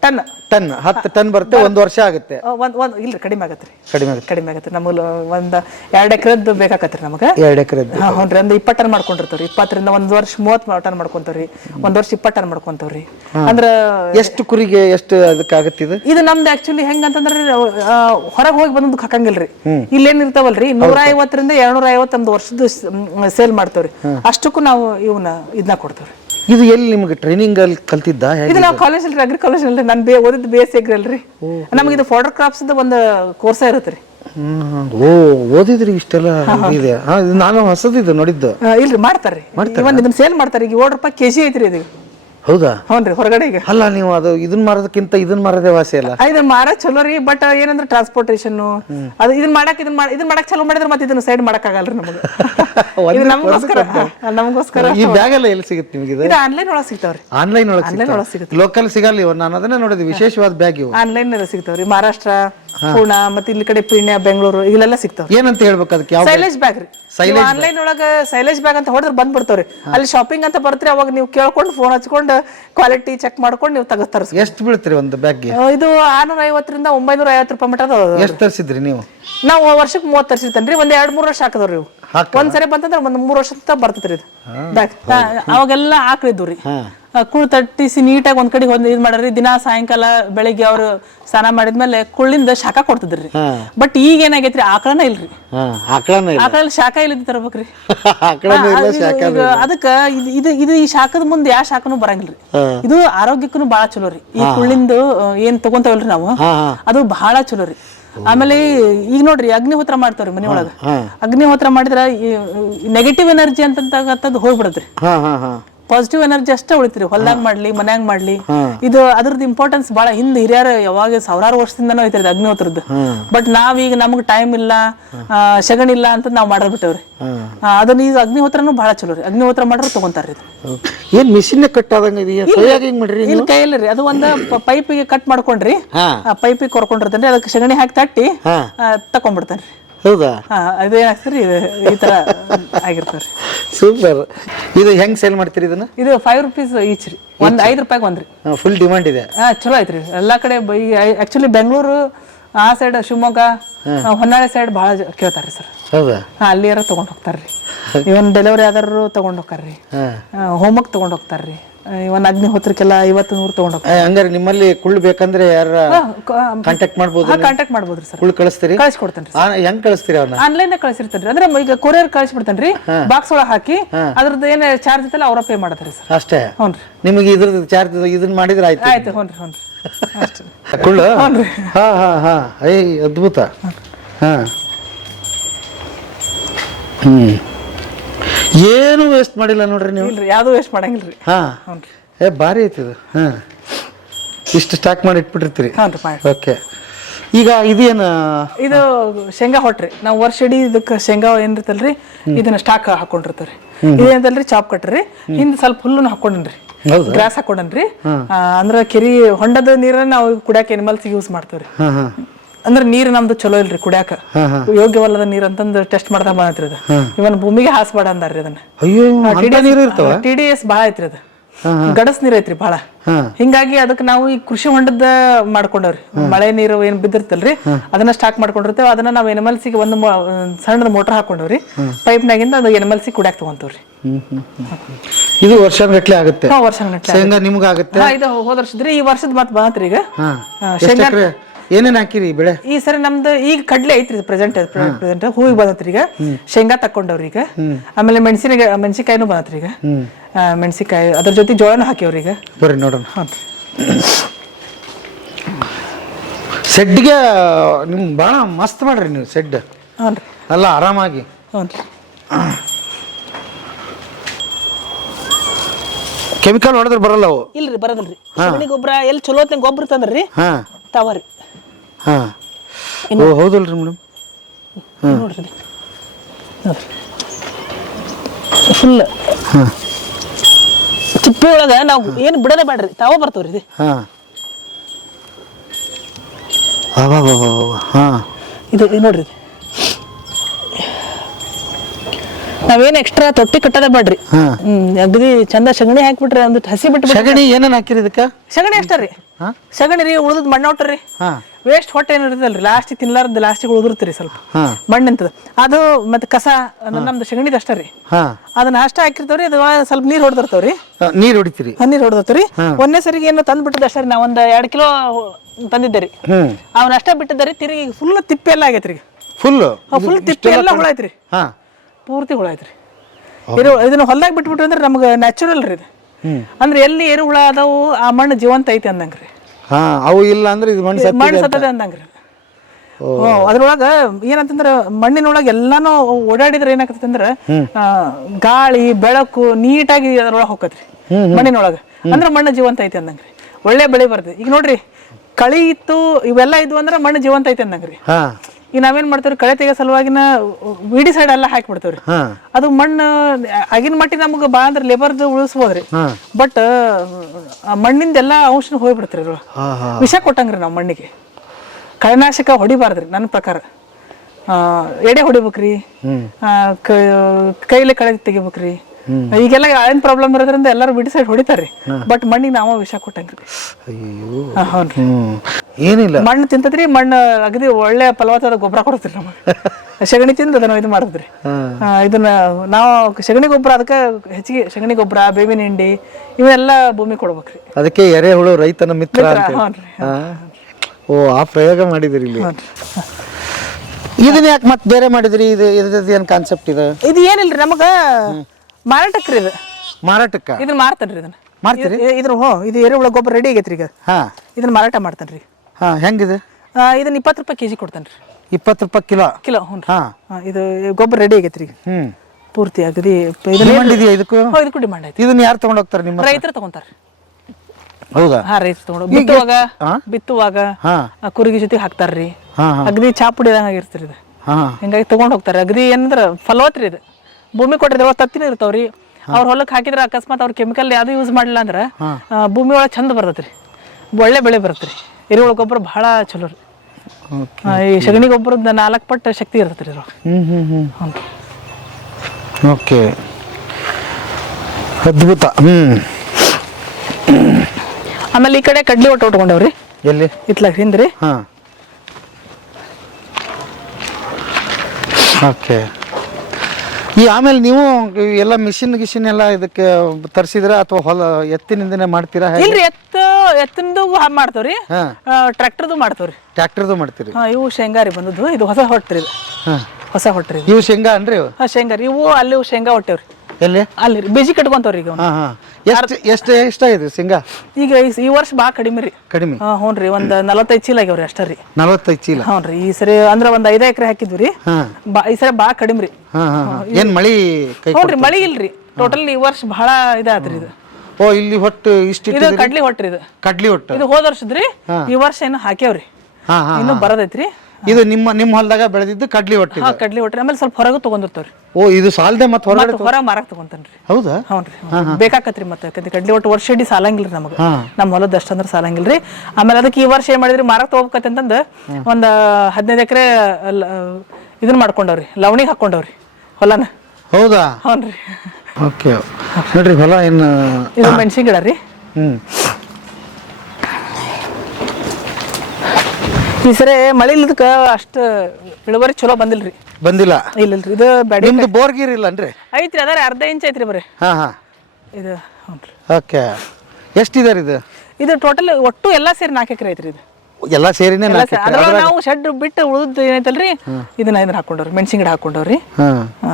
ಟನ್ ಟನ್ ಹತ್ತು ಟನ್ ಬರುತ್ತೆ ಒಂದು ವರ್ಷ ಆಗುತ್ತೆ. ಒಂದ್ ಒಂದ್ ಇಲ್ರಿ ಕಡಿಮೆ ಆಗತ್ರಿ ಕಡಿಮೆ ಆಗುತ್ತೆ. ಕಡಿಮೆ ಆಗತ್ತೆ. ನಮ್ಮಲ್ಲಿ ಒಂದ್ ಎರಡ್ ಎಕರೆದ್ದು ಬೇಕಾಗತ್ತೆ ನಮಗೆ? ಎರಡು ಎಕರೆದ್ದು. ಹಾ ಅಂದ್ರೆ ಇಪ್ಪತ್ತು ಟನ್ ಮಾಡ್ಕೊಂಡಿರ್ತಾವ್ರಿ. ಇಪ್ಪತ್ತರಿಂದ ಒಂದ್ ವರ್ಷ ಮೂವತ್ತು ಟನ್ ಮಾಡ್ಕೊಂತಾವ್ರಿ. ಒಂದ್ ವರ್ಷ ಇಪ್ಪತ್ತು ಟನ್ ಮಾಡ್ಕೊಂತಾವ್ರಿ. ಅಂದ್ರ ಎಷ್ಟು ಕುರಿಗೆ ಎಷ್ಟು ಅದಕ್ಕೆ ಆಗುತ್ತೆ ಇದು? ಇದು ನಮ್ದು ಆಕ್ಚುಲಿ ಹೆಂಗಂತಂದ್ರೆ ಹೊರಗೆ ಹೋಗಿ ಬಂದದ್ದು ಹಾಕಂಗಿಲ್ರಿ. ಇಲ್ಲೇನ್ ಇರ್ತಾವಲ್ರಿ ನೂರ ಐವತ್ತರಿಂದ ಎರಡ್ನೂರ ಐವತ್ತೊಂದು ವರ್ಷದ ಸೇಲ್ ಮಾಡ್ತಾವ್ರಿ. ಅಷ್ಟಕ್ಕೂ ನಾವು ಇವನ್ನ ಇದನ್ನ ಕೊಡ್ತೇವ್ರಿ. ಇದು ಎಲ್ಲಿ ನಿಮಗೆ ಟ್ರೈನಿಂಗ್ ಅಲ್ಲಿ ಕಲ್ತಿದ್ದ? ಇದು? ನಾವು ಕಾಲೇಜ್ ಅಲ್ರಿ ಅಗ್ರಿಕಲ್ಚರ್ ಅಲ್ಲಿ ನಾನು ಬೇ ಓದಿದ್ದು ಬಿ ಎಸ್ ಅಗ್ರಿ ಅಲ್ರಿ ನಮಗೆ ಇದು ಫಾರ್ಡರ್ ಕ್ರಾಪ್ಸ್ ಒಂದು ಕೋರ್ಸ ಇರುತ್ತೆ ರೀ. ಓ ಓದಿದ್ರಿ ಇಷ್ಟೆಲ್ಲ ಇದೆ. ನಾನು ಹೊಸದಿದ್ದು ನೋಡಿದ್ದು. ಇಲ್ರಿ ಮಾಡ್ತಾರ್ರಿ. ಇವನ್ ಇದನ್ನ ಸೇಲ್ ಮಾಡ್ತಾರೆ ಈಗ ಏಳು ರೂಪಾಯಿ ಕೆಜಿ ಐತ್ರಿ ಇದು. ಹೌದಾ? ಹೊರಗಡೆ ಈಗ. ಅಲ್ಲ ನೀವು ಅದು ಇದನ್ನ ಮಾರೋದಕ್ಕಿಂತ ಇದನ್ನ ಮಾರೋದೇ ವಾಸಿ ಅಲ್ಲ. ಆ, ಇದನ್ನ ಮಾರ ಚಲೋ ರೀ ಬಟ್ ಏನಂದ್ರೆ ಟ್ರಾನ್ಸ್ಪೋರ್ಟೇಷನ್ ಅದು ಇದನ್ನ ಮಾಡಕ್ ಇದನ್ನ ಮಾಡ ಇದನ್ನ ಮಾಡಕ್ ಚಲೋ ಮಾಡಿದ್ರೆ ಮತ್ತೆ ಇದನ್ನ ಸೈಡ್ ಮಾಡಕ್ ಆಗಲ್ರಿ ನಮಗೆ ಇದು ನಮಗೋಸ್ಕರ ನಮಗೋಸ್ಕರ ಈ ಬ್ಯಾಗ್ ಎಲ್ಲ ಎಲ್ಲಿ ಸಿಗುತ್ತೆ ನಿಮಗೆ ಇದು? ಇದು ಆನ್ಲೈನ್ ಒಳಗೆ ಸಿಗ್ತಾವ್ರಿ. ಆನ್ಲೈನ್ ಒಳಗೆ ಆನ್ಲೈನ್ ಒಳಗೆ ಸಿಗುತ್ತೆ. ಲೋಕಲ್ ಸಿಗಲ್ಲ ಇವ ನಾನು ಅದನ್ನ ನೋಡಿದ್ವಿ ವಿಶೇಷವಾದ ಬ್ಯಾಗ್ ಇವು. ಆನ್ಲೈನ್ ಸಿಗ್ತಾವ್ರಿ ಮಹಾರಾಷ್ಟ್ರ ಪೂನಾ ಮತ್ತೆ ಇಲ್ಲಿ ಕಡೆ ಪೀಣ್ಯ ಬೆಂಗಳೂರು ಇಲ್ಲೆಲ್ಲ ಸಿಗ್ತಾವ್ರಿ. ಏನಂತ ಹೇಳ್ಬೇಕು ಅದಕ್ಕೆ? ಯಾವ ಸೈಲೇಜ್ ಬ್ಯಾಗ್ ರೀ. ಆನ್ಲೈನ್ ಒಳಗ ಸೈಲೇಜ್ ಬ್ಯಾಗ್ ಅಂತ ಹೊಡೆದ್ರೆ ಬಂದ್ಬಿಡ್ತಾವ್ರಿ. ಅಲ್ಲಿ ಶಾಪಿಂಗ್ ಅಂತ ಬರ್ತೀರಿ ಅವಾಗ ನೀವು ಕೇಳ್ಕೊಂಡು ಫೋನ್ ಹಚ್ಕೊಂಡು ಕ್ವಾಲಿಟಿ ಚೆಕ್ ಮಾಡ್ಕೊಂಡು ನೀವು ತಗಸ್ತಾರ ಎಷ್ಟು ಬೀಳ್ತೀರಿ ಒಂದು ಬ್ಯಾಗ್ಗೆ? ಇದು ಆರ್ನೂರ ಐವತ್ತರಿಂದ ಒಂಬೈನೂರ ಐವತ್ತು ರೂಪಾಯಿ ಮಟ್ಟ ಎಷ್ಟು ತರಿಸಿದ್ರಿ ನೀವು? ನಾವು ವರ್ಷಕ್ಕೆ ಮೂವತ್ತು ತರಿಸಿರ್ತೇನೆ ಒಂದ್ ಎರಡ್ ಮೂರ್ ವರ್ಷ ಹಾಕದವ್ರಿ ಇವು. ಒಂದ್ ಸರಿ ಬಂತಂದ್ರ ಒಂದ್ ಮೂರ್ ವರ್ಷ ಬರ್ತದ್ರಿ ಬರ್ತೈತ್ರಿ ಇದು. ಬ್ಯಾಗ್. ಅವಾಗೆಲ್ಲ ಆಕಳಿದ್ವು ರೀ ಕುಳ್ ತಟ್ಟಿಸಿ ನೀಟಾಗಿ ಒಂದ್ ಕಡೆ ಹೊಂದ್ ಇದ್ ಮಾಡ್ರಿ ದಿನ ಸಾಯಂಕಾಲ ಬೆಳಿಗ್ಗೆ ಅವ್ರು ಸ್ನಾನ ಮಾಡಿದ್ಮೇಲೆ ಕುಳ್ಳಿಂದ ಶಾಖ ಕೊಡ್ತಿದ್ರಿ. ಬಟ್ ಈಗ ಏನಾಗೈತ್ರಿ? ಆಕಳನ ಇಲ್ರಿ. ಆಕಳನ ಆಕಳಲ್ಲಿ ಶಾಖ ಇಲ್ಲದ ತರ್ಬೇಕ್ರಿ. ಅದಕ್ಕ ಇದು ಇದು ಈ ಶಾಖದ ಮುಂದೆ ಯಾವ ಶಾಖನು ಬರಂಗಿಲ್ರಿ. ಇದು ಆರೋಗ್ಯಕ್ಕೂ ಬಹಳ ಚಲೋ ರೀ. ಈ ಕುಳ್ಳಿಂದು ಏನ್ ತಗೊಂತೇವಲ್ರಿ ನಾವು? ಅದು ಬಹಳ ಚಲೋ ರೀ. ಆಮೇಲೆ ಈಗ ನೋಡ್ರಿ ಅಗ್ನಿಹೋತ್ರ ಮಾಡ್ತಾವ್ರಿ ಮನೆಯೊಳಗ ಒಳಗ. ಅಗ್ನಿಹೋತ್ರ ಮಾಡಿದ್ರ ನೆಗೆಟಿವ್ ಎನರ್ಜಿ ಅಂತಂತದ್ದು ಹೋಗ್ಬಿಡತ್ರಿ ಪಾಸಿಟಿವ್ ಎನರ್ಜಿ ಅಷ್ಟೇ ಉಳಿತ್ರಿ. ಹೊಲ್ದಾಗ ಮಾಡ್ಲಿ ಮನ್ಯಾಗ ಮಾಡ್ಲಿ. ಇದು ಅದ್ರದ್ದು ಇಂಪಾರ್ಟೆನ್ಸ್ ಬಹಳ ಹಿಂದ್ ಹಿರಿಯರ ಯಾವಾಗ ಸಾವಿರಾರು ವರ್ಷದಿಂದನೂ ಐತ್ರಿ ಅಗ್ನಿಹೋತ್ರದ ಬಟ್ ನಾವೀಗ ನಮ್ಗ್ ಟೈಮ್ ಇಲ್ಲ ಶಗಣ ಇಲ್ಲ ಅಂತ ನಾವ್ ಮಾಡ್ರ ಬಿಟ್ಟೇವ್ರಿ. ಆ, ಅದನ್ನ ಈಗ ಅಗ್ನಿಹೋತ್ರನು ಬಹಳ ಚಲೋ ರೀ. ಅಗ್ನಿಹೋತ್ರ ಮಾಡ್ರೆ ತಗೊಂತಾರ್ರಿ ಇದು. ಏನ್ ಮಿಷಿನ್ ಕಟ್ ಮಾಡ್ರಿ ಇಲ್ಲಿ ಕೈಯಲ್ಲಿ ರೀ. ಅದು ಒಂದ ಪೈಪಿಗೆ ಕಟ್ ಮಾಡ್ಕೊಂಡ್ರಿ. ಆ ಪೈಪಿಗೆ ಕೊರ್ಕೊಂಡಿರ್ತೇನ್ರಿ. ಅದಕ್ಕೆ ಶಗಣಿ ಹಾಕಿ ತಟ್ಟಿ ಹಾ. ಹೌದಾ? ಹಾ ಅದು ಏನಾಗ್ತದ್ರಿ ಇದು ಈ ತರ ಆಗಿರ್ತದ್ರಿ. ಸೂಪರ್ ಇದು ಹೆಂಗ್ ಸೇಲ್ ಮಾಡ್ತೀರಿ ಇದನ್ನ? ಇದು ಫೈವ್ ರುಪೀಸ್ ಈಚ್ ರೀ. ಒಂದ್ ಐದ್ ರೂಪಾಯಿಗೆ ಒಂದ್ರಿ. ಫುಲ್ ಡಿಮಾಂಡ್ ಇದೆ. ಹಾ ಚಲೋ ಐತ್ರಿ. ಎಲ್ಲಾ ಕಡೆ ಆಕ್ಚುಲಿ ಬೆಂಗಳೂರು ಆ ಸೈಡ್ ಶಿವಮೊಗ್ಗ ಹೊನ್ನಾಳಿ ಸೈಡ್ ಬಹಳ ಕೇಳ್ತಾರ್ರಿ ಸರ್ ಹೌದಾ? ಹಾ ಅಲ್ಲಿಯಾರ ತಗೊಂಡ್ ಹೋಗ್ತಾರ್ರಿ. ಇವನ್ ಡೆಲಿವರಿ ಆದ್ರೂ ತಗೊಂಡ್ ಹೋಗ್ತಾರ್ರಿ. ಹಾ. ವರ್ಕ್ ತಗೊಂಡ್ ಹೋಗ್ತಾರ್ರಿ. ಇವನ್ ಅಗ್ನಿಹೋತ್ರಕ್ಕೆಲ್ಲ ಐವತ್ತು ನೂರು ತಗೊಂಡ್ ಹೋಗ್ತಾರ ಏ, ಹಂಗಾರೆ ನಿಮ್ಮಲ್ಲಿ ಕುಳ್ಳು ಬೇಕಂದ್ರೆ ಯಾರ ಕಾಂಟ್ಯಾಕ್ಟ್ ಮಾಡ್ಬೋದು ಕಾಂಟ್ಯಾಕ್ಟ್ ಮಾಡ್ಬೋದ್ರಿ ಸರ್. ಕುಳ್ಳು ಕಳಿಸ್ತೀರಿ? ಕಳಿಸ್ಕೊಡ್ತೇನ್ರಿ ಆ, ಹೆಂಗ್ ಕಳಿಸ್ತೀರಿ ಅವ್ರನ್ನ? ಆನ್ಲೈನ್ ಕಳಿಸಿರ್ತೇನೆ ಅಂದ್ರೆ ಈಗ ಕೊರಿಯರ್ ಕಳಿಸ್ಬಿಡ್ತೇನ್ರಿ. ಬಾಕ್ಸ್ ಒಳಗೆ ಹಾಕಿ ಅದ್ರದ್ದು ಏನ್ ಚಾರ್ಜ್ ಇತ್ತಲ್ಲ ಅವ್ರ ಪೇ ಮಾಡ್ತಾರೆ ಸರ್. ಅಷ್ಟೇ? ಹೌನ್ರಿ ನಿಮಗೆ ಇದ್ರದ್ದು ಚಾರ್ಜ್ ಇದನ್ನ ಮಾಡಿದ್ರೆ ಆಯ್ತು. ಆಯ್ತು ಹೌನ್ರಿ ಹೌನ್ರಿ ಅಷ್ಟೇ. ಕುಳ್ಳು? ಹಾ ಹಾ ಹಾ. ಏಯ್ ಅದ್ಭುತ. ಹಾ. ಹ್ಮ್. ಏನು ವೇಸ್ಟ್ ಮಾಡಿಲ್ಲ ನೋಡ್ರಿ ನೀವು? ಇಲ್ರಿ ಯಾವ್ದು ವೇಸ್ಟ್ ಮಾಡಂಗಿಲ್ರಿ. ಹಾ. ಹ್ಞೂನ್ರಿ ಏ ಭಾರಿ ಐತಿ ಇದು. ಹಾ. ಇಷ್ಟು ಸ್ಟಾಕ್ ಮಾಡಿ ಇಟ್ಬಿಟ್ಟಿರ್ತೀರಿ. ಮಾಡಿ. ಓಕೆ ಈಗ ಇದೇನು ಇದು ಶೇಂಗಾ ಹೊಟ್ರಿ. ನಾವು ವರ್ಷ ಇಡೀ ಇದಕ್ಕೆ ಶೇಂಗಾ ಏನಿರ್ತಲ್ರಿ ಇದನ್ನ ಸ್ಟಾಕ್ ಹಾಕೊಂಡಿರ್ತಾರೆ ಇದೇನಂತಲ್ರಿ ಚಾಪ್ ಕಟ್ರಿ. ಹಿಂದ್ ಸ್ವಲ್ಪ ಹುಲ್ಲನ್ನು ಹಾಕೊಂಡನ್ರಿ. ಹೌದಾ? ಗ್ರಾಸ್ ಹಾಕೊಂಡನ್ರಿ. ಆ, ಅಂದ್ರ ಕೆರಿ ಹೊಂಡದ ನೀರನ್ನ ನಾವು ಕುಡಿಯಕ್ಕೆ ಎನಿಮಲ್ಸ್ ಯೂಸ್ ಮಾಡ್ತೇವ್ರಿ. ಹಾ ಹಾ. ಅಂದ್ರ ನೀರ್ ನಮ್ದು ಚಲೋ ಇಲ್ರಿ ಕುಡ್ಯಾಕ. ಯೋಗ್ಯವಲ್ಲದ ನೀರ್ ಅಂತಂದ್ರೆ ಟೆಸ್ಟ್ ಮಾಡ್ತಾ ಬಂದತ್ರಿ ಅದ. ಇವನ್ ಭೂಮಿಗೆ ಹಾಸ್ಬೇಡ ಅಂದಾರ್ರಿ ಅದನ್ನ. ಟಿ ಡಿ ಎಸ್ ಬಹಳ ಐತ್ರಿ ಅದ. ಗಡಸ್ ನೀರ್ ಐತ್ರಿ ಬಹಳ ಹಿಂಗಾಗಿ ಅದಕ್ಕೆ ನಾವು ಈ ಕೃಷಿ ಹೊಂಡದ ಮಾಡ್ಕೊಂಡವ್ರಿ. ಮಳೆ ನೀರು ಏನ್ ಬಿದ್ದಿರ್ತಲ್ರಿ ಅದನ್ನ ಸ್ಟಾಕ್ ಮಾಡ್ಕೊಂಡಿರ್ತೇವೆ. ಅದನ್ನ ನಾವು ಎನ್ ಒಂದು ಮೊ- ಒಂದ್ ಸಣ್ಣದ ಮೋಟರ್ ಹಾಕೊಂಡವ್ರಿ. ಪೈಪ್ನಾಗಿಂದ ಅದು ಎನಿಮಲ್ಸಿಗೆ ಕುಡ್ಯಾಕ್ ತಗೊಂತವ್ರಿ. ಇದು ವರ್ಷಗಟ್ಲೆ ಆಗುತ್ತೆ? ಶೇಂಗಾ ನಿಮ್ಗೆ ಆಗುತ್ತೆ? ಇದು ಹೋದ ವರ್ಷದ್ರಿ ಈ ವರ್ಷದ ಮತ್ ಬಂತ್ರಿ ಈಗ. ಎಕರೆ? ಏನೇನ್ ಹಾಕಿರಿ ಬೆಳೆ? ಈ ಸರಿ ನಮ್ದು ಈಗ ಕಡ್ಲೆ ಐತ್ರಿ ಪ್ರೆಸೆಂಟ್ ಪ್ರೆಸೆಂಟ್ ಹೂವಿಗೆ ಬಂದತ್ರಿ ಈಗ. ಶೇಂಗಾ ತಕೊಂಡವ್ರಿ ಈಗ. ಆಮೇಲೆ ಮೆಣಸಿನ ಮೆಣಸಿಕಾಯಿನೂ ಬಂದತ್ರಿ ಈಗ. ಮೆಣಸಿಕಾಯಿ ಅದ್ರ ಜೊತೆ ಜೋಳನೂ ಹಾಕ್ಯವ್ರಿ ಈಗ. ಬರ್ರಿ ನೋಡೋಣ. ಸೆಡ್ಗೆ ನಿಮ್ ಭಾಳ ಮಸ್ತ್ ಮಾಡ್ರಿ ನೀವು ಸೆಡ್ ಹ್ಞೂ ರೀ ಅಲ್ಲ ಆರಾಮಾಗಿ. ಹ್ಞೂ ರೀ ಕೆಮಿಕಲ್ ಹೊಡೆದ್ರೆ ಬರಲ್ಲ ಅವು. ಇಲ್ರಿ ಬರಲ್ಲ ಸಗಣಿ ಗೊಬ್ಬರ ಎಲ್ಲಿ ಚಲೋ ಗೊಬ್ಬರ ತಂದ್ರಿ ಹಾ. ತಾವರಿ. ಹಾ. ಓ ಹೌದಲ್ರಿ ಮೇಡಮ್. ನೋಡ್ರಿ. ಇದು. ನೋಡ್ರಿ ಫುಲ್ ತಿಪ್ಪೆ ಒಳಗ ನಾವು ಏನು ಬಿಡೋದೇ ಬೇಡ್ರಿ. ತಾವ ಬರ್ತಾವ್ರಿ ಇದು. ಹಾ. ಅವಾ ಹಾ. ಇದು ಇದು ನೋಡ್ರಿ. ಇದು. ನಾವೇನು ಎಕ್ಸ್ಟ್ರಾ ತೊಟ್ಟಿ ಕಟ್ಟದ ಬೇಡ್ರಿ. ಹ್ಮ್ ಅಗದಿ ಚಂದ ಸಗಣಿ ಹಾಕ್ಬಿಟ್ರಿ ಒಂದು ಹಸಿ ಬಿಟ್ಟು ಸಗಣಿ ಏನೇನ್ ಹಾಕಿರಿ ಇದಕ್ಕ? ಸಗಣಿ ಅಷ್ಟೇ ರೀ. ಸಗಣಿ ರೀ ಉಳ್ದದ್ ಮಣ್ಣ ಹೊಟ್ಟರಿ ವೇಸ್ಟ್ ಹೊಟ್ಟೆ ಏನು ಇರ್ತದಲ್ರಿ ಲಾಸ್ಟಿಗೆ ತಿನ್ಲಾರ್ದು ಲಾಸ್ಟಿಗೆ ಉಳಿದಿರ್ತೀರಿ ಸ್ವಲ್ಪ. ಮಣ್ಣಿಂತದ ಅದು ಮತ್ತೆ ಕಸ ನಮ್ದು ಸಗಣಿದ ಅಷ್ಟ ರೀ. ಅದನ್ನ ಅಷ್ಟ ಹಾಕಿರ್ತವ್ರಿ ಅದು ಸ್ವಲ್ಪ ನೀರ್ ಹೊಡೆದಿರ್ತಾವ್ರಿ. ನೀರು ಹೊಡಿತೀರಿ. ನೀರ್ ಹೊಡೆದಿರ್ತಾವ್ರಿ. ಒಂದೇ ಸರಿಗೆ ಏನೋ ತಂದು ಬಿಟ್ಟದ ಅಷ್ಟೇ ರೀ ನಾ ಒಂದ್ ಎರಡ್ ಕಿಲೋ ತಂದಿದ್ದೆ ರೀ. ಅವನ ಅಷ್ಟೇ ಬಿಟ್ಟಿದ್ದಾರೆ ತಿರುಗಿ ಫುಲ್ ತಿಪ್ಪೆ ಎಲ್ಲ ಆಗೈತ್ರಿ ಫುಲ್ ಫುಲ್ ತಿಪ್ಪೆ ಎಲ್ಲ ಹುಳ ಐತ್ರಿ ಪೂರ್ತಿ ಹುಳ ಐತ್ರಿ. ಇದು ಇದನ್ನ ಹೊಲ್ದಾಗ ಬಿಟ್ಬಿಟ್ರಿ ಅಂದ್ರೆ ನಮ್ಗೆ ನ್ಯಾಚುರಲ್ ರೀ ಇದು. ಅಂದ್ರೆ ಎಲ್ಲಿ ಏರು ಹುಳ ಅದಾವು ಆ ಮಣ್ಣು ಜೀವಂತ ಐತಿ ಅಂದಂಗ್ರಿ. ಹಾ ಅವು ಇಲ್ಲ ಅಂದ್ರೆ ಇದು ಮಣ್ಣು ಸತ್ತಿದೆ ಮಣ್ಣು ಅಂತ. ಸತ್ತದ ಅಂದಂಗ್ರಿ. ಹ್ಞೂ ಅದ್ರೊಳಗ ಏನಂತಂದ್ರ ಮಣ್ಣಿನೊಳಗ ಎಲ್ಲಾನು ಓಡಾಡಿದ್ರೆ ಅಂದ್ರ ಆ, ಗಾಳಿ ಬೆಳಕು ನೀಟಾಗಿ ಅದ್ರೊಳಗ ಹೋಗತ್ರಿ ಮಣ್ಣಿನೊಳಗ. ಅಂದ್ರೆ ಮಣ್ಣು ಜೀವಂತ ಐತಿ ಅಂದಂಗ್ರಿ. ಒಳ್ಳೆ ಬೆಳೆ ಬರ್ತದೆ ಈಗ ನೋಡ್ರಿ ಕಳಿ ಇತ್ತು ಇವೆಲ್ಲ ಇದ್ವು ಅಂದ್ರೆ ಮಣ್ಣು ಜೀವಂತ ಐತಿ ಅಂದಂಗ್ರಿ. ಹಾ. ಈಗ ನಾವೇನ್ ಮಾಡ್ತೇವ್ರಿ ಕಳೆ ತೆಗಿಯೋ ಸಲುವಾಗಿನ ವಿಡಿ ಸೈಡ್ ಎಲ್ಲ ಹಾಕಿಬಿಡ್ತೇವ್ರಿ. ಅದು ಮಣ್ಣು ಆಗಿನ ಮಟ್ಟಿ ನಮ್ಗೆ ಬಾ ಅಂದ್ರೆ ಲೇಬರ್ದು ಉಳಿಸ್ಬೋದ್ರಿ. ಬಟ್ ಮಣ್ಣಿಂದ ಎಲ್ಲ ಅಂಶನ ಹೋಗ್ಬಿಡ್ತೀರಿ ವಿಷ ಕೊಟ್ಟಂಗ್ರಿ ನಾವು ಮಣ್ಣಿಗೆ. ಕಳೆನಾಶಕ ಹೊಡಿಬಾರ್ದ್ರಿ ನನ್ನ ಪ್ರಕಾರ. ಆ, ಎಡೆ ಹೊಡಿಬೇಕ್ರಿ. ಕೈಲಿ ಕಳೆ ತೆಗಿಬೇಕ್ರಿ. ಈಗೆಲ್ಲ ಏನ್ ಪ್ರಾಬ್ಲಮ್ ಇರೋದ್ರಿಂದ ಎಲ್ಲರೂ ಬಿಡಿ ಸೈಡ್ ಹೊಡಿತಾರ್ರಿ ಬಟ್ ಮಣ್ಣಿಗೆ ನಾವ ವಿಷ ಕೊಟ್ಟಂಗ್ರಿ. ಅಯ್ಯೋ. ಏನಿಲ್ಲ. ಮಣ್ಣು ತಿಂತದ್ರಿ ಮಣ್ಣು ಅಗದಿ ಒಳ್ಳೆ ಫಲವತ್ತಾದ ಗೊಬ್ಬರ ಕೊಡ್ತೀರಿ ನಮಗೆ. ಸಗಣಿ ತಿಂದು ಅದನ್ನ ಇದು ಮಾಡಿದ್ರಿ ಇದನ್ನ ನಾವು ಸಗಣಿ ಗೊಬ್ಬರ ಅದಕ್ಕೆ ಹೆಚ್ಚಿಗೆ ಸಗಣಿ ಗೊಬ್ಬರ ಬೇವಿನ ಹಿಂಡಿ ಇವನ್ನೆಲ್ಲ ಭೂಮಿ ಕೊಡ್ಬೇಕ್ರಿ. ಅದಕ್ಕೆ ಎರೆಹುಳು ರೈತನ ಮಿತ್ರ ಅಂತ? ಓ ಆ ಪ್ರಯೋಗ ಮಾಡಿದಿರಿ ಇಲ್ಲಿ. ಇದನ್ನ ಯಾಕೆ ಮತ್ತೆ ಬೇರೆ ಮಾಡಿದ್ರಿ? ಇದು ಇದ್ರದ್ದು ಏನ್ ಕಾನ್ಸೆಪ್ಟ್ ಇದು? ಇದು ಏನಿಲ್ರಿ ನಮಗ ಮಾರಾಟಕ್ರಿ ಇದು? ಮಾರಾಟಕ್ಕ? ಇದನ್ನ ಮಾರ್ತೇನ್ರಿ ಇದನ್ನ. ಮಾರ್ತೀರಿ? ಇದ್- ಇದ್ರ ಹ್ಞೂ ಇದು ಎರೆಹುಳ ಗೊಬ್ಬರ ರೆಡಿ ಆಗೈತ್ರಿ ಈಗ. ಹಾ. ಇದನ್ನ ಮಾರಾಟ ಮಾಡ್ತೇನ್ರಿ. ಹಾ ಹೆಂಗಿದೆ? ಆ, ಇದನ್ನ ಇಪ್ಪತ್ತು ರೂಪಾಯಿ ಕೆಜಿ ಕೊಡ್ತೇನ್ರಿ. ಇಪ್ಪತ್ತು ರೂಪಾಯಿ ಕಿಲೋ? ಕಿಲೋ ಹ್ಞೂ ಹಾ. ಇದು ಗೊಬ್ಬರ ರೆಡಿ ಆಗೈತ್ರಿ ಈಗ. ಹ್ಮ್. ಪೂರ್ತಿ ಅಗದಿ ಇದನ್ನ ಡಿಮಾಂಡ್ ಇದೆಯಾ ಇದಕ್ಕೂ? ಇದಕ್ಕೂ ಡಿಮಾಂಡ್ ಐತಿ ಇದನ್ನ ಯಾರು ತಗೊಂಡೋಗ್ತಾರೆ ನಿಮ್ಮ ಹತ್ರ? ರೈತರು ತಗೊಂತಾರ. ಹೌದಾ? ಹಾ ರೈತರು ತಗೊಂಡು ಬಿತ್ತುವಾಗ ಹಾ? ಬಿತ್ತುವಾಗ ಹಾ. ಆ ಕುರುಗಿ ಜೊತೆಗೆ ಹಾಕ್ತಾರ್ರಿ. ಹಾ ಹಾ. ಅಗದಿ ಚಾಪುಡಿದಂಗ ಆಗಿರ್ತೀರಿ ಇದು. ಹಾ ಹಿಂಗಾಗಿ ತಗೊಂಡ್ ಹೋಗ್ತಾರೆ. ಅಗದಿ ಏನಂದ್ರ ಫಲವತ್ರಿ ಇದು. ಭೂಮಿ ಕೊಟ್ಟಿದ್ರೆ ಅವ್ರು ತತ್ತಿನ ಇರ್ತಾವ್ರಿ. ಅವ್ರ ಹೊಲಕ್ಕೆ ಹಾಕಿದ್ರೆ ಅಕಸ್ಮಾತ್ ಅವ್ರ ಕೆಮಿಕಲ್ ಯಾವ್ದು ಯೂಸ್ ಮಾಡಿಲ್ಲ ಅಂದ್ರೆ ಭೂಮಿ ಒಳಗೆ ಚಂದ ಬರ್ತೈತ್ರಿ ಒಳ್ಳೆ ಬೆಳೆ ಬರ್ತೈತ್ರಿ ಎರೆಹುಳ ಗೊಬ್ಬರ ಬಹಳ ಚಲೋ ರೀ. ಈ ಸಗಣಿ ಗೊಬ್ಬರದ ನಾಲ್ಕು ಪಟ್ಟು ಶಕ್ತಿ ಇರ್ತೈತ್ರಿ ಇದ್ರೊಳಗೆ ಹ್ಞೂ ಓಕೆ. ಅದ್ಭುತ. ಹ್ಮ್. ಆಮೇಲೆ ಈ ಕಡೆ ಕಡ್ಲಿ ಒಟ್ಟು ಉಟ್ಕೊಂಡವ್ರಿ. ಎಲ್ಲಿ? ಇತ್ಲಾಗ ಹಿಂದ್ರಿ ಹಾ. ಓಕೆ. ಈ ಆಮೇಲೆ ನೀವು ಎಲ್ಲ ಮಿಷಿನ್ ಗಿಷಿನ್ ಎಲ್ಲ ಇದಕ್ಕೆ ತರಿಸಿದ್ರ ಅಥವಾ ಹೊಲ ಎತ್ತಿನಿಂದನೇ ಮಾಡ್ತೀರಾ ಹೇಗೆ? ಇಲ್ರಿ ಎತ್ತ ಎತ್ತಿನದು ಮಾಡ್ತಾವ್ರಿ. ಹಾ. ಟ್ರ್ಯಾಕ್ಟರ್ದು ಮಾಡ್ತಾವ್ರಿ. ಟ್ರ್ಯಾಕ್ಟರ್ದು ಮಾಡ್ತೀರಿ? ಹಾ ಇವು ಶೇಂಗಾರಿ ಬಂದದ್ದು. ಇದು ಹೊಸ ಹೊಟ್ಟ್ರಿ ಇದು. ಹಾ. ಹೊಸ ಹೊಟ್ಟ್ರಿ ಇದು. ಇವು ಶೇಂಗಾ ಅನ್ರಿ ಇವು? ಹಾ ಶೇಂಗಾರಿ. ಇವು ಅಲ್ಲಿ ಶೇಂಗಾ ಹೊಟ್ಟೆವ್ರಿ ಎಲ್ಲಿ? ಅಲ್ಲಿ ರೀ ಬೀಜಿ ಕಟ್ಕೊಂತವ್ರಿ ಈಗ ಎಷ್ಟ ಹಾ ಹಾ. ಎಷ್ಟು ಎಷ್ಟು ಎಷ್ಟಾಗಿದೆ ಶೇಂಗಾ? ಈಗ ಈ- ಈ ವರ್ಷ ಬಾ ಕಡಿಮೆ ರೀ. ಕಡಿಮೆ? ಹಾ ಹ್ಞೂ ರೀ ಒಂದ್ ನಲವತ್ತೈದು ಚೀಲ ಆಗ್ಯಾವ್ರಿ ಅಷ್ಟೇ ರೀ. ನಲವತ್ತೈದು ಚೀಲ? ಹ್ಞೂ ರೀ ಈ ಸರಿ ಅಂದ್ರ ಒಂದ್ ಐದ ಎಕರೆ ಹಾಕಿದ್ವಿ ರೀ. ಹಾ. ಬಾ ಈ ಸರಿ ಬಾ ಕಡಿಮೆ ರೀ. ಹಾ ಹಾ ಹಾ. ಏನ್ ಮಳಿ ಕೈ ಹ್ಞೂ ರೀ ಮಳಿ ಇಲ್ರಿ. ಟೋಟಲ್ ಈ ವರ್ಷ ಬಹಳ ಇದಾತ್ರಿ ಇದು. ಓ ಇಲ್ಲಿ ಹೊಟ್ಟು ಇಷ್ಟು ಇದು ಕಡ್ಲಿ ಹೊಟ್ರಿ ಇದು. ಕಡ್ಲಿ ಹೊಟ್ಟು? ಇದು ಹೋದ ವರ್ಷದ್ರಿ ಈ ವರ್ಷ ಏನು ಹಾಕ್ಯಾವ್ರಿ. ಹಾ ಹಾ ಇನ್ನು ಬರದೈತ್ರಿ. ಇದು ನಿಮ್ಮ ನಿಮ್ಮ ಹೊಲದಾಗ ಬೆಳೆದಿದ್ದು ಕಡ್ಲಿ ಹೊಟ್ಟಿ ಹಾ ಕಡ್ಲಿ ಹೊಟ್ರಿ ಆಮೇಲೆ ಸ್ವಲ್ಪ ಹೊರಗೆ ತಗೊಂಡಿರ್ತವ್ರಿ ಓ ಇದು ಸಾಲದೆ ಮತ್ತೆ ಹೊರಗಡೆ ಹೊರ ಮಾರಕ್ ತಗೊಂತಾನ್ರಿ. ಹೌದಾ? ಹೌನ್ರಿ ಬೇಕಾಕತ್ರಿ ಮತ್ತೆ ಯಾಕಂದ್ರೆ ಕಡ್ಲಿ ಒಟ್ಟು ವರ್ಷ ಇಡೀ ಸಾಲಂಗಿಲ್ರಿ ನಮಗೆ. ನಮ್ಮ ಹೊಲದ ಅಷ್ಟಂದ್ರ ಸಾಲಂಗಿಲ್ರಿ. ಆಮೇಲೆ ಅದಕ್ಕೆ ಈ ವರ್ಷ ಏನ್ ಮಾಡಿದ್ರಿ ಮಾರಕ್ ತಗೋಬೇಕಂತ ಅಂತಂದು ಒಂದ್ ಹದಿನೈದು ಎಕರೆ ಇದನ್ನ ಮಾಡ್ಕೊಂಡವ್ರಿ ಲವಣಿಗೆ ಹಾಕೊಂಡವ್ರಿ ಹೊಲನ. ಹೌದಾ? ಹೌನ್ರಿ ಓಕೆ. ನೋಡ್ರಿ ಹೊಲ ಏನು ಇದು ಮೆಣಸಿನ ಗಿಡ ರೀ. ಹ್ಮ್. ಈ ಸರಿ ಮಳಿ ಇಲ್ಲದಕ್ಕ ಅಷ್ಟ ಇಳುವರಿ ಚಲೋ ಬಂದಿಲ್ರಿ. ಬಂದಿಲ್ಲ. ಇಲ್ಲಲ್ರಿ ಇದು ಬ್ಯಾಡಿ ನಿಮ್ದು ಬೋರ್ ಗೀರ್ ಇಲ್ಲ ಅನ್ರಿ ಐತ್ರಿ ಅದಾರ ಅರ್ಧ ಇಂಚ್ ಐತ್ರಿ ಬರೀ. ಹಾ ಹಾ. ಇದು ಓಕೆ. ಓಕೆ ಎಷ್ಟಿದಾರೆ ಇದು? ಇದು ಟೋಟಲ್ ಒಟ್ಟು ಎಲ್ಲಾ ಸೇರಿ ನಾಲ್ಕು ಎಕರೆ ಐತ್ರಿ ಇದು. ಎಲ್ಲ ಸೇರಿನೇ ಎಲ್ಲ ನಾಲ್ಕು ಅದ್ರೊಳಗೆ ನಾವು ಶೆಡ್ ಬಿಟ್ಟು ಉಳಿದ್ ಏನೈತಲ್ರಿ ಇದನ್ನ ಇದನ್ನ ಹಾಕೊಂಡವ್ರಿ ಮೆಣಸಿನ ಗಿಡ ಹಾಕೊಂಡವ್ರಿ. ಹಾ. ಆ,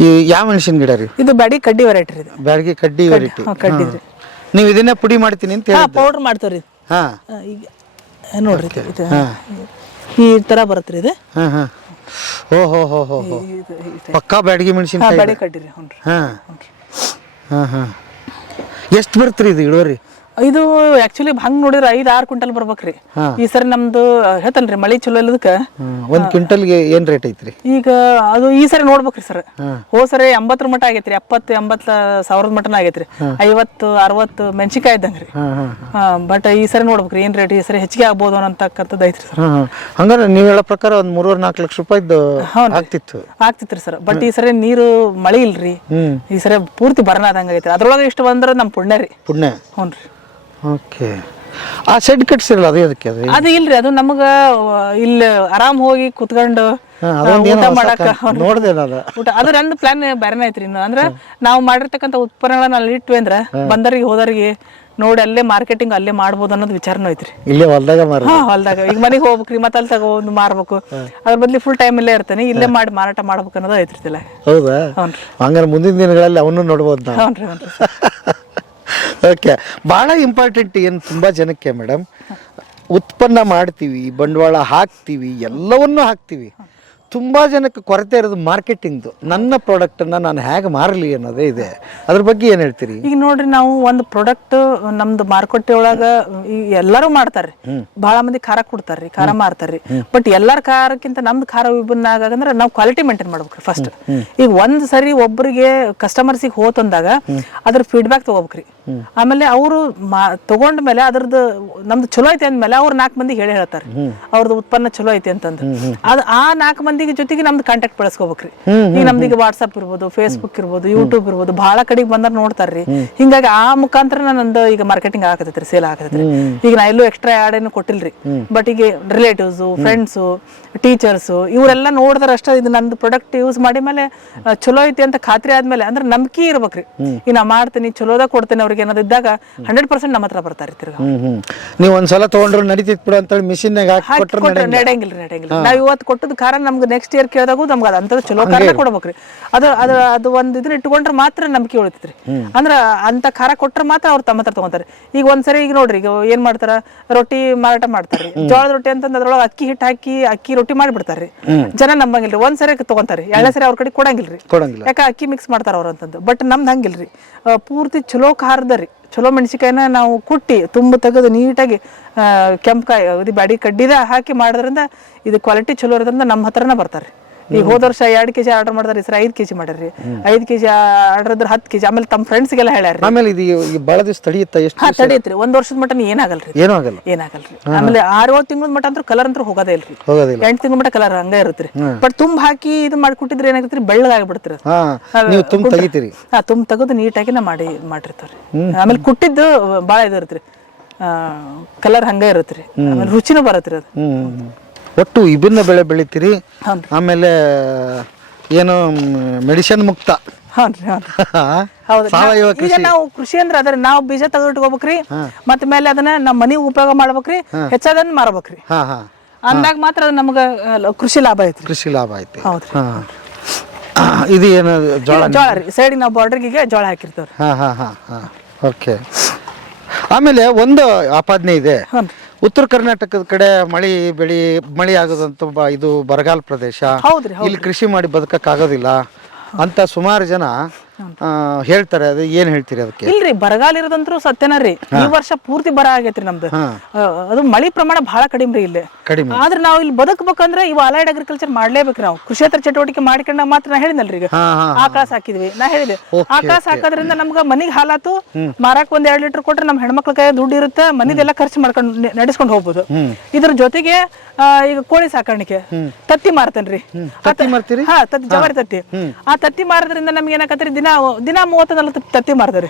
ಈ ಯಾವ ಮೆಣಸಿನ ಗಿಡ ರೀ? ಇದು ಬ್ಯಾಡಿ ಕಡ್ಡಿ ವೆರೈಟಿ ರೀ ಇದು. ಬ್ಯಾಡಗಿ ಕಡ್ಡಿ ವೆರೈಟಿ ಹಾ, ಕಡ್ಡಿ ರೀ. ನೀವು ಇದನ್ನೇ ಪುಡಿ ಮಾಡ್ತೀನಿ ಅಂತ ಹಾ ಹೇಳಿ ಪೌಡರ್ ಮಾಡ್ತೇವ್ರಿ. ಹಾ. ಆ, ಈಗ ನೋಡ್ರಿ ಇದು- ಇದು ಈ ತರ ಬರತ್ರಿ ಇದು. ಹಾ ಹಾ. ಓ ಹೋ ಹೋ ಹೋ ಹೋ. ಇದು- ಇದು- ಪಕ್ಕಾ ಬ್ಯಾಡಗಿ ಹಾ ಮೆಣಸಿನ್ಕಾಯಿ ಬ್ಯಾಡಿ ಕಡ್ಡಿ ಹ್ಞೂ ಹಾ. ಹಾ ಹಾ. ಎಷ್ಟು ಬರ್ತ್ರಿ ಇದು ಇಳುವರಿ? ಇದು ಆಕ್ಚುಲಿ ಹಂಗ್ ನೋಡಿದ್ರೆ ಐದ್ ಆರ್ ಕ್ವಿಂಟಲ್ ಬರ್ಬೇಕ್ರಿ. ಈ ಸರಿ ನಮ್ದು ಹೇಳ್ತಲ್ರಿ ಮಳಿ ಚಲೋ ಇಲ್ಲದಕ್ಕ. ಒಂದ್ ಕ್ವಿಂಟಲ್ಗೆ ಏನ್ ರೇಟ್ ಐತ್ರಿ? ಈಗ ಅದು ಈ ಸರಿ ನೋಡ್ಬೇಕ್ರಿ ಸರ್. ಹೋ. ಹೋದ್ ಸರಿ ಎಂಬತ್ತರ ಮಟ ಆಗೈತ್ರಿ ಎಪ್ಪತ್ತು ಎಂಬತ್ತ ಸಾವಿರದ ಮಟನ ಆಗೈತ್ರಿ. ಐವತ್ತು ಅರವತ್ತು ಮೆಣಸಿಕಾಯಿ ಇದ್ದಂಗ್ರಿ. ಬಟ್ ಈ ಸರಿ ನೋಡ್ಬೇಕ್ರಿ ಏನ್ ರೇಟ್ ಈ ಸರಿ ಹೆಚ್ಚಿಗೆ ಆಗ್ಬೋದು ಅನ್ನತಕ್ಕಂಥದ್ದು ಐತ್ರಿ ಸರ್. ಹಂಗಾರೆ ನೀವ್ ಹೇಳೋ ಪ್ರಕಾರ ಒಂದ್ ಮೂರುವರೆ ನಾಲ್ಕು ಲಕ್ಷ ರೂಪಾಯಿದ್ದು ಆಗ್ತಿತ್ತು. ಆಗ್ತಿತ್ರಿ ಸರ್. ಬಟ್ ಈ ಸರಿ ನೀರು ಮಳಿ ಇಲ್ರಿ. ಈ ಸರಿ ಪೂರ್ತಿ ಬರನ ಆದಂಗ ಐತ್ರಿ ಅದ್ರೊಳಗೆ ಇಷ್ಟು ಬಂದ್ರೆ ನಮ್ ಪುಣ್ಯ ರೀ. ಪುಣ್ಯ. ಹ್ಞೂ ರೀ ಓಕೆ. ಆ ಶೆಡ್ ಕಟ್ಸಿರಲ್ಲ ಅದೇ ಅದಕ್ಕೆ ಅದು? ಅದು ಇಲ್ರಿ ಅದು ನಮಗ ಇಲ್ಲ ಆರಾಮ್ ಹೋಗಿ ಕುತ್ಕೊಂಡು ಊಟ ಮಾಡಾಕ ನೋಡ್ದೆ ನಾನು. ಊಟ. ಅದು ಪ್ಲಾನ್ ಬೇರೆನೇ ಐತ್ರಿ ಇನ್ನು. ಅಂದ್ರೆ ನಾವು ಮಾಡಿರ್ತಕ್ಕಂಥ ಉತ್ಪನ್ನಗಳನ್ನ ಅಲ್ಲಿ ಇಟ್ವಿ ಅಂದ್ರ ಬಂದರಿಗೆ ಹೋದರಿಗೆ ನೋಡಿ ಅಲ್ಲೇ ಮಾರ್ಕೆಟಿಂಗ್ ಅಲ್ಲೇ ಮಾಡ್ಬೋದು ಅನ್ನೋದು ವಿಚಾರನೂ ಐತ್ರಿ. ಇಲ್ಲೇ ಹೊಲ್ದಾಗ ಹಾ ಹೊಲ್ದಾಗ. ಈಗ ಮನೆಗೆ ಹೋಗ್ಬೇಕ್ರಿ ಮತ್ತೆ ಅಲ್ಲಿ ತಗೊಂಡು ಮಾರ್ಬೇಕು. ಅದ್ರ ಬದ್ಲಿ ಫುಲ್ ಟೈಮ್ ಇಲ್ಲೇ ಇರ್ತೇನೆ ಇಲ್ಲೇ ಮಾಡಿ ಮಾರಾಟ ಮಾಡ್ಬೇಕು ಅನ್ನೋದು ಐತ್ರಿ ಹೌದಾ? ಹಂಗಾರೆ ಮುಂದಿನ ದಿನಗಳಲ್ಲಿ ಅವನು ನೋಡ್ಬೋದು ನಾವು. ಹ್ಞೂನ್ರಿ ಹ್ಞೂನ್ರಿ ಓಕೆ ಭಾಳ ಇಂಪಾರ್ಟೆಂಟ್ ಏನು ತುಂಬ ಜನಕ್ಕೆ ಮೇಡಮ್ ಉತ್ಪನ್ನ ಮಾಡ್ತೀವಿ ಬಂಡವಾಳ ಹಾಕ್ತೀವಿ ಎಲ್ಲವನ್ನೂ ಹಾಕ್ತೀವಿ. ತುಂಬಾ ಜನಕ್ಕೆ ಕೊರತೆ ಇರೋದು ಮಾರ್ಕೆಟಿಂಗ್ದು. ನನ್ನ ಪ್ರಾಡಕ್ಟನ್ನು ನಾನು ಹೇಗೆ ಮಾರಲಿ ಅನ್ನೋದೇ ಇದೆ. ಅದ್ರ ಬಗ್ಗೆ ಏನು ಹೇಳ್ತೀರಿ? ಈಗ ನೋಡ್ರಿ ನಾವು ಒಂದು ಪ್ರಾಡಕ್ಟ್ ನಮ್ದು ಮಾರುಕಟ್ಟೆ ಒಳಗ ಈ ಎಲ್ಲರೂ ಮಾಡ್ತಾರ್ರಿ. ಬಹಳ ಮಂದಿ ಖಾರ ಕೊಡ್ತಾರ್ರಿ ಖಾರ ಮಾರ್ತಾರ್ರಿ. ಬಟ್ ಎಲ್ಲಾರ ಖಾರಕ್ಕಿಂತ ನಮ್ದು ಖಾರ ವಿಭಿನ್ನ ಆಗಂದ್ರೆ ನಾವು ಕ್ವಾಲಿಟಿ ಮೇಂಟೈನ್ ಮಾಡ್ಬೇಕ್ರಿ ಫಸ್ಟ್ ಈಗ ಒಂದ್ ಸರಿ ಒಬ್ಬರಿಗೆ ಕಸ್ಟಮರ್ಸಿಗೆ ಹೋತಂದಾಗ ಅದ್ರ ಫೀಡ್ಬ್ಯಾಕ್ ತಗೋಬೇಕ್ರಿ. ಆಮೇಲೆ ಅವರು ತಗೊಂಡ ಮೇಲೆ ಅದ್ರದ್ದು ನಮ್ದು ಚಲೋ ಐತೆ ಅಂದ್ಮೇಲೆ ಅವ್ರು ನಾಲ್ಕು ಮಂದಿ ಹೇಳಿ ಹೇಳ್ತಾರೆ ಅವ್ರದ್ದು ಉತ್ಪನ್ನ ಚಲೋ ಐತಿ ಅಂತಂದ್ರೆ. ಅದು ಆ ನಾಲ್ಕು ಮಂದಿಗೆ ಜೊತೆಗೆ ನಮ್ದು ಕಾಂಟ್ಯಾಕ್ಟ್ ಬೆಳೆಸ್ಕೋಬೇಕ್ರಿ ಈಗ ನಮ್ದು ಈಗ ವಾಟ್ಸಪ್ ಇರ್ಬೋದು ಫೇಸ್ಬುಕ್ ಇರ್ಬೋದು ಯೂಟ್ಯೂಬ್ ಇರ್ಬೋದು ಬಹಳ ಕಡೆಗೆ ಬಂದ್ರೆ ನೋಡ್ತಾರ್ರಿ. ಹಿಂಗಾಗಿ ಆ ಮುಖಾಂತರ ನಂದು ಈಗ ಮಾರ್ಕೆಟಿಂಗ್ ಆಗತೈತ್ರಿ ಸೇಲ್ ಆಗತೈತ್ರಿ ಈಗ ನಾ ಎಲ್ಲೂ ಎಕ್ಸ್ಟ್ರಾ ಆ್ಯಡ್ ಏನು ಕೊಟ್ಟಿಲ್ರಿ. ಬಟ್ ಈಗ ರಿಲೇಟಿವ್ಸ್ ಫ್ರೆಂಡ್ಸ್ ಟೀಚರ್ಸ್ ಇವರೆಲ್ಲ ನೋಡಿದ್ರೆ ಅಷ್ಟೇ ಇದು ನಂದು ಪ್ರಾಡಕ್ಟ್ ಯೂಸ್ ಮಾಡಿ ಮೇಲೆ ಚಲೋ ಐತಿ ಅಂತ ಖಾತ್ರಿ ಆದ್ಮೇಲೆ ಅಂದ್ರೆ ನಂಬಿಕೆ ಇರ್ಬೇಕ್ರಿ. ಈಗ ನಾ ಮಾಡ್ತೀನಿ ಚಲೋದ ಕೊಡ್ತೇನೆ ಅವ್ರಿಗೆ ಏನಾದ್ರು ಇದ್ದಾಗ ಹಂಡ್ರೆಡ್ ಪರ್ಸೆಂಟ್ ನಮ್ಮ ಹತ್ರ ಬರ್ತಾರೆ ತಿರ್ಗಾ. ನೀವು ಒಂದ್ಸಲ ತಗೊಂಡ್ರು ನಡೀತಿತ್ ಬಿಡ ಹಾಕಿ ಕೊಟ್ರೆ ಕೊಟ್ರೆ ನಡೆಯಂಗಿಲ್ಲ ನಡೆಯಂಗಿಲ್ಲ ನಾವ್ ಇವತ್ತು ಕೊಟ್ಟದ ಕಾರಣ ನಮ್ಗೆ ನೆಕ್ಸ್ಟ್ ಇಯರ್ ಕೇಳಿದಾಗೂ ನಮ್ಗೆ ಅದು ಚಲೋ ಖಾರ ಕೊಡ್ಬೇಕ್ರಿ. ಅದು ಅದು ಅದು ಒಂದ್ ಇದನ್ನ ಇಟ್ಕೊಂಡ್ರೆ ಮಾತ್ರ ನಂಬಿಕೆ ಉಳಿತೈತ್ರಿ. ಅಂದ್ರ ಅಂತ ಖಾರ ಕೊಟ್ರೆ ಮಾತ್ರ ಅವ್ರು ತಮ್ಮ ಹತ್ರ ತಗೊಂತಾರೆ. ಈಗ ಒಂದ್ಸರಿ ಈಗ ನೋಡ್ರಿ ಈಗ ಏನ್ ಮಾಡ್ತಾರ ರೊಟ್ಟಿ ಮಾರಾಟ ಮಾಡ್ತಾರೆ ಜೋಳದ ರೊಟ್ಟಿ ಅಂತಂದ್ರೆ ಅದ್ರೊಳಗೆ ಅಕ್ಕಿ ಹಿಟ್ಟು ಹಾಕಿ ಅಕ್ಕಿ ರೊಟ್ಟಿ ಮಾಡಿಬಿಡ್ತಾರ್ರಿ. ಜನ ನಂಬಂಗಿಲ್ರಿ. ಒಂದ್ ಸರಿ ಎರಡನೇ ಸರಿ ಅವ್ರ ಕಡೆ ಕೊಡಂಗಿಲ್ರಿ. ಯಾಕೆ ಅಕ್ಕಿ ಮಿಕ್ಸ್ ಮಾಡ್ತಾರ ಅವ್ರ ಅಂತಂದು ಬಟ್ ನಮ್ದು ಹಂಗಿಲ್ರಿ. ಪೂರ್ತಿ ಚಲೋ ಖಾರದರಿ ಚಲೋ ಮೆಣಸಿಕಾಯಿನ ನಾವು ಕುಟ್ಟಿ ತುಂಬ ತೆಗೆದು ನೀಟಾಗಿ ಕೆಂಪಕಾಯಿ ಇದು ಬಾಡಿ ಕಡ್ಡಿದ ಹಾಕಿ ಮಾಡೋದ್ರಿಂದ ಇದು ಕ್ವಾಲಿಟಿ ಚಲೋ ಇರೋದ್ರಿಂದ ನಮ್ಮ ಹತ್ರನೇ ಬರ್ತಾರೆ. ಈಗ ಹೋದ ವರ್ಷ ಎರಡು ಕೆಜಿ ಆರ್ಡರ್ ಮಾಡಿದ್ರೆ ಸರ್ ಐದು ಕೆಜಿ ಮಾಡ್ರಿ ಐದು ಕೆಜಿ ಆರ್ಡರ್ ಇದ್ರೆ ಹತ್ತು ಕೆಜಿ. ಆಮೇಲೆ ತಮ್ಮ ಫ್ರೆಂಡ್ಸ್ ಗೆಲ್ಲ ಹೇಳ್ಯಾರ ಆಮೇಲೆ ಇದು ಈ ಭಾಳ ದಿವಸ ತಡೆಯುತ್ತಾ ಎಷ್ಟು ತಡೆಯುತ್ತೆ ಒಂದ್ ವರ್ಷದ ಮಟ್ಟ ಏನಾಗಲ್ರಿ? ಏನೂ ಆಗಲ್ಲ. ಏನಾಗಲ್ರಿ. ಆಮೇಲೆ ಆರು ತಿಂಗಳ ಮಟ್ಟ ಅಂದ್ರೆ ಕಲರ್ ಅಂತೂ ಹೋಗೋದೇ ಇಲ್ರಿ. ಹೋಗೋದಿಲ್ಲ. ಎಂಟು ತಿಂಗಳ ಮಟ್ಟ ಕಲರ್ ಹಂಗ ಇರುತ್ತೆ ಬಟ್ ತುಂಬ ಹಾಕಿ ಇದು ಮಾಡ್ಕೊಟ್ಟಿದ್ರೆ ಏನಾಗುತ್ತೆ ಬೆಳ್ಳಗಾಗ್ಬಿಡ್ತಿರ ಹಾ. ನೀವು ತುಂಬ ತೆಗಿತೀರಿ. ಹಾ ತುಂಬ ತೆಗೆದು ನೀಟಾಗಿ ನಾ ಮಾಡಿ ಮಾಡಿರ್ತಾವ್ರಿ. ಆಮೇಲೆ ಕುಟ್ಟಿದ್ದು ಬಾಳ ಇದು ಇರುತ್ತೆ ಕಲರ್ ಹಂಗ ಇರುತ್ತೆ ಆಮೇಲೆ ರುಚಿನೂ ಬರತ್ರಿ ಅದು. ಹ್ಮ್. ಒಟ್ಟು ವಿಭಿನ್ನ ಬೆಳೆ ಬೆಳಿತೀರಿ. ಆಮೇಲೆ ಏನು ಮೆಡಿಸಿನ್ ಮುಕ್ತ. ಸಾವಯವ ಈಗ ನಾವು ಕೃಷಿ ಅಂದ್ರೆ ಅದ್ರ ನಾವು ಬೀಜ ತೆಗೆದು ಇಟ್ಕೋಬೇಕ್ರಿ ಮತ್ತೆ ಮೇಲೆ ಅದನ್ನ ನಮ್ಮ ಮನಿ ಉಪಯೋಗ ಮಾಡ್ಬೇಕ್ರಿ. ಹೆಚ್ಚದನ್ನ ಮಾರ್ಬೇಕ್ರಿ. ಹಾ ಹಾ. ಅಂದಾಗ ಮಾತ್ರ ಅದು ನಮ್ಗೆ ಕೃಷಿ ಲಾಭ ಐತಿ ಕೃಷಿ ಲಾಭ ಐತಿ. ಹೌದ್ರಿ. ಹಾ. ಇದು ಏನು ಜೋಳ ಜೋಳ ರೀ. ಸೈಡಿಗೆ ನಾವು ಬಾರ್ಡರ್ಗೆ ಜೋಳ ಹಾಕಿರ್ತೇವ್ರಿ. ಹಾ ಹಾ ಹಾ ಹಾ. ಓಕೆ ಆಮೇಲೆ ಒಂದು ಆಪಾದನೆ ಇದೆ. ಉತ್ತರ ಕರ್ನಾಟಕದ ಕಡೆ ಮಳಿ ಬೆಳಿ ಮಳಿ ಆಗೋದಂತ ಬ- ಇದು ಬರಗಾಲ ಪ್ರದೇಶ. ಹೌದ್ರಿ. ಇಲ್ಲಿ ಕೃಷಿ ಮಾಡಿ ಬದುಕಕ್ಕಾಗೋದಿಲ್ಲ. ಅಂತ ಸುಮಾರು ಜನ ಹೇಳ್ತಾರೆ ಅದು ಏನ್ ಹೇಳ್ತೀರಿ ಅದಕ್ಕೆ? ಇಲ್ರಿ ಬರಗಾಲ ಇರೋದಂತೂ ಸತ್ಯನ ರೀ. ಈ ವರ್ಷ ಪೂರ್ತಿ ಬರ ಆಗೈತ್ರಿ ನಮ್ದು. ಅದು ಮಳಿ ಪ್ರಮಾಣ ಬಹಳ ಕಡಿಮೆ ರೀ ಇಲ್ಲಿ. ಕಡಿಮೆ. ಆದ್ರೆ ನಾವು ಇಲ್ಲಿ ಬದುಕಬೇಕಂದ್ರೆ ಇವು ಅಲೈಡ್ ಅಗ್ರಿಕಲ್ಚರ್ ಮಾಡ್ಲೇಬೇಕು ನಾವು. ಕೃಷಿಯೇತರ ಚಟುವಟಿಕೆ ಮಾಡ್ಕೊಂಡ ಮಾತ್ರ ನಾ ಹೇಳಿದ್ನಲ್ರಿ ಈಗ. ಆಕಾಶ ಹಾಕಿದ್ವಿ ಆಕಳ ಸಾಕಿದ್ವಿ ನಾ ಹೇಳಿದೆ. ಆಕಳ ಸಾಕೋದ್ರಿಂದ ನಮ್ಗ ಮನಿಗ್ ಹಾಲಾತು ಮಾರಾಕ್ ಒಂದ್ ಎರಡ್ ಲೀಟರ್ ಕೊಟ್ರೆ ನಮ್ ಹೆಣ್ಮಕ್ಳ ಕೈ ದುಡ್ಡು ಇರುತ್ತೆ ಮನಿದೆಲ್ಲ ಖರ್ಚು ಮಾಡ್ಕೊಂಡು ನಡೆಸ್ಕೊಂಡು ಹೋಗ್ಬೋದು. ಇದ್ರ ಜೊತೆಗೆ ಈಗ ಕೋಳಿ ಸಾಕಾಣಿಕೆ. ತತ್ತಿ ಮಾರ್ತೇನ್ರಿ? ಹಾ ತತ್ತಿ ಜವಾರಿ ತತ್ತಿ. ಆ ತತ್ತಿ ಮಾರೋದ್ರಿಂದ ನಮ್ಗೆ ಏನಾಕತ್ರಿ ದಿನ ದಿನ ಮೂವತ್ತು ನಲ್ವತ್ತು ತತ್ತಿ ಮಾರ್ತಾರೆ.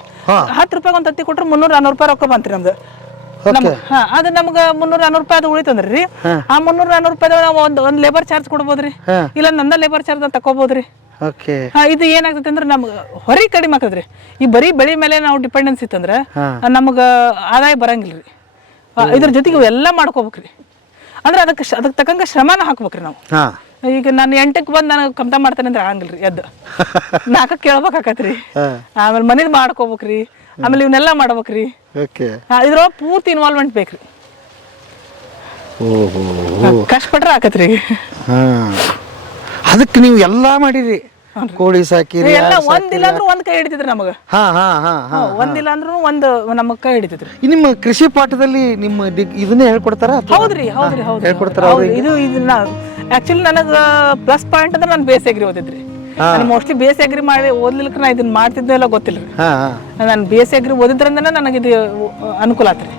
ಹತ್ತು ರೂಪಾಯಿ ಒಂದು ತತ್ತಿ ಕೊಟ್ರೆ ಮುನ್ನೂರ ನಾನೂರು ರೂಪಾಯಿ ರೊಕ್ಕ ಬಂತ್ರಿ ನಮ್ದು. ನಮ್ಗ್- ಹಾ ಅದು ನಮ್ಗೆ ಮುನ್ನೂರ ನಾನೂರು ರೂಪಾಯಿ ಅದು ಉಳಿತಂದ್ರಿ. ಆ ಮುನ್ನೂರ ನಾನೂರು ರೂಪಾಯಿ ನಾವು ಒಂದು ಒಂದು ಲೇಬರ್ ಚಾರ್ಜ್ ಕೊಡ್ಬೋದ್ರಿ. ಇಲ್ಲ ನನ್ನ ಲೇಬರ್ ಚಾರ್ಜ್ ಅಂತ ತಕೋಬೋದ್ರಿ ಓಕೆ. ಹಾ ಇದು ಏನಾಗ್ತೈತೆ ಅಂದ್ರೆ ನಮ್ಗೆ ಹೊರಿ ಕಡಿಮೆ ಆಗ್ತದ್ರಿ. ಈ ಬರೀ ಬೆಳೆ ಮೇಲೆ ನಾವು ಡಿಪೆಂಡೆನ್ಸ್ ಇತ್ತಂದ್ರೆ ನಮ್ಗೆ ಆದಾಯ ಬರಂಗಿಲ್ರಿ. ಇದ್ರ ಜೊತೆಗೆ ಎಲ್ಲ ಮಾಡ್ಕೋಬೇಕ್ರಿ. ಅಂದ್ರೆ ಅದಕ್ಕೆ ಅದಕ್ಕೆ ತಕ್ಕಂಗೆ ಶ್ರಮನ ಹಾಕ್ಬೇಕ್ರಿ ನಾವು. ಈಗ ನಾನು ಎಂಟಕ್ಕೆ ಬಂದು ನಾನು ಕಮ್ತ ಮಾಡ್ತೇನೆ ಅಂದ್ರೆ ಆಗಂಗಿಲ್ರಿ ಎದ್ದು. ನಾಲ್ಕಕ್ಕೆ ಕೇಳ್ಬೇಕಾಕತ್ರಿ. ಆಮೇಲೆ ಮನೇದ್ ಮಾಡ್ಕೋಬೇಕ್ರಿ ಆಮೇಲೆ ಇವನ್ನೆಲ್ಲ ಮಾಡ್ಬೇಕ್ರಿ. ಇದ್ರೊಳಗೆ ಪೂರ್ತಿ ಇನ್ವಾಲ್ವ್ಮೆಂಟ್ ಬೇಕ್ರಿ. ಕಷ್ಟಪಟ್ರೆ ಆಕತ್ರಿ ಅದಕ್ಕೆ ನೀವು ಎಲ್ಲಾ ಮಾಡಿರಿ. ಕೋಳಿ ಸಾಕಿರಿ ಎಲ್ಲ ಒಂದಿಲ್ಲ ಅಂದ್ರೆ ಒಂದ್ ಕೈ ಹಿಡಿತಿದ್ರಿ ನಮಗ. ಹಾ ಹಾ ಹಾ ಹಾ ಒಂದಿಲ್ಲ ಅಂದ್ರೂ ಒಂದು ನಮಗ್ ಕೈ ಹಿಡಿತಿದ್ರಿ. ಈ ನಿಮ್ಮ ಕೃಷಿ ಪಾಠದಲ್ಲಿ ನಿಮ್ಮ ಇದನ್ನ ಇದನ್ನೇ ಹೇಳ್ಕೊಡ್ತಾರ ಅಥವಾ ಹೌದ್ರಿ ಹೌದ್ರಿ ಹೌದ್ರಿ. ಹೇಳ್ಕೊಡ್ತಾರ ಹೌದು ಇದು ಇದನ್ನ ಆಕ್ಚುಲಿ ನನಗ ಪ್ಲಸ್ ಪಾಯಿಂಟ್ ಅಂದ್ರೆ ನಾನು ಬೇಸ್ ಅಗ್ರಿ ಓದಿದ್ರಿ. ನಾನು ಮೋಸ್ಟ್ಲಿ ಬೇಸ್ ಅಗ್ರಿ ಮಾಡಿ ಓದ್ಲಿಕ್ಕೆ ನಾ ಇದನ್ನ ಮಾಡ್ತಿದ್ದೆ ಗೊತ್ತಿಲ್ರಿ. ಗೊತ್ತಿಲ್ಲ ಹಾ ಹಾ. ನಾನು ಬೇಸ್ ಅಗ್ರಿ ಓದಿದ್ರಿಂದ ನನಗೆ ಇದು ಅನುಕೂಲ ಆತ್ರಿ.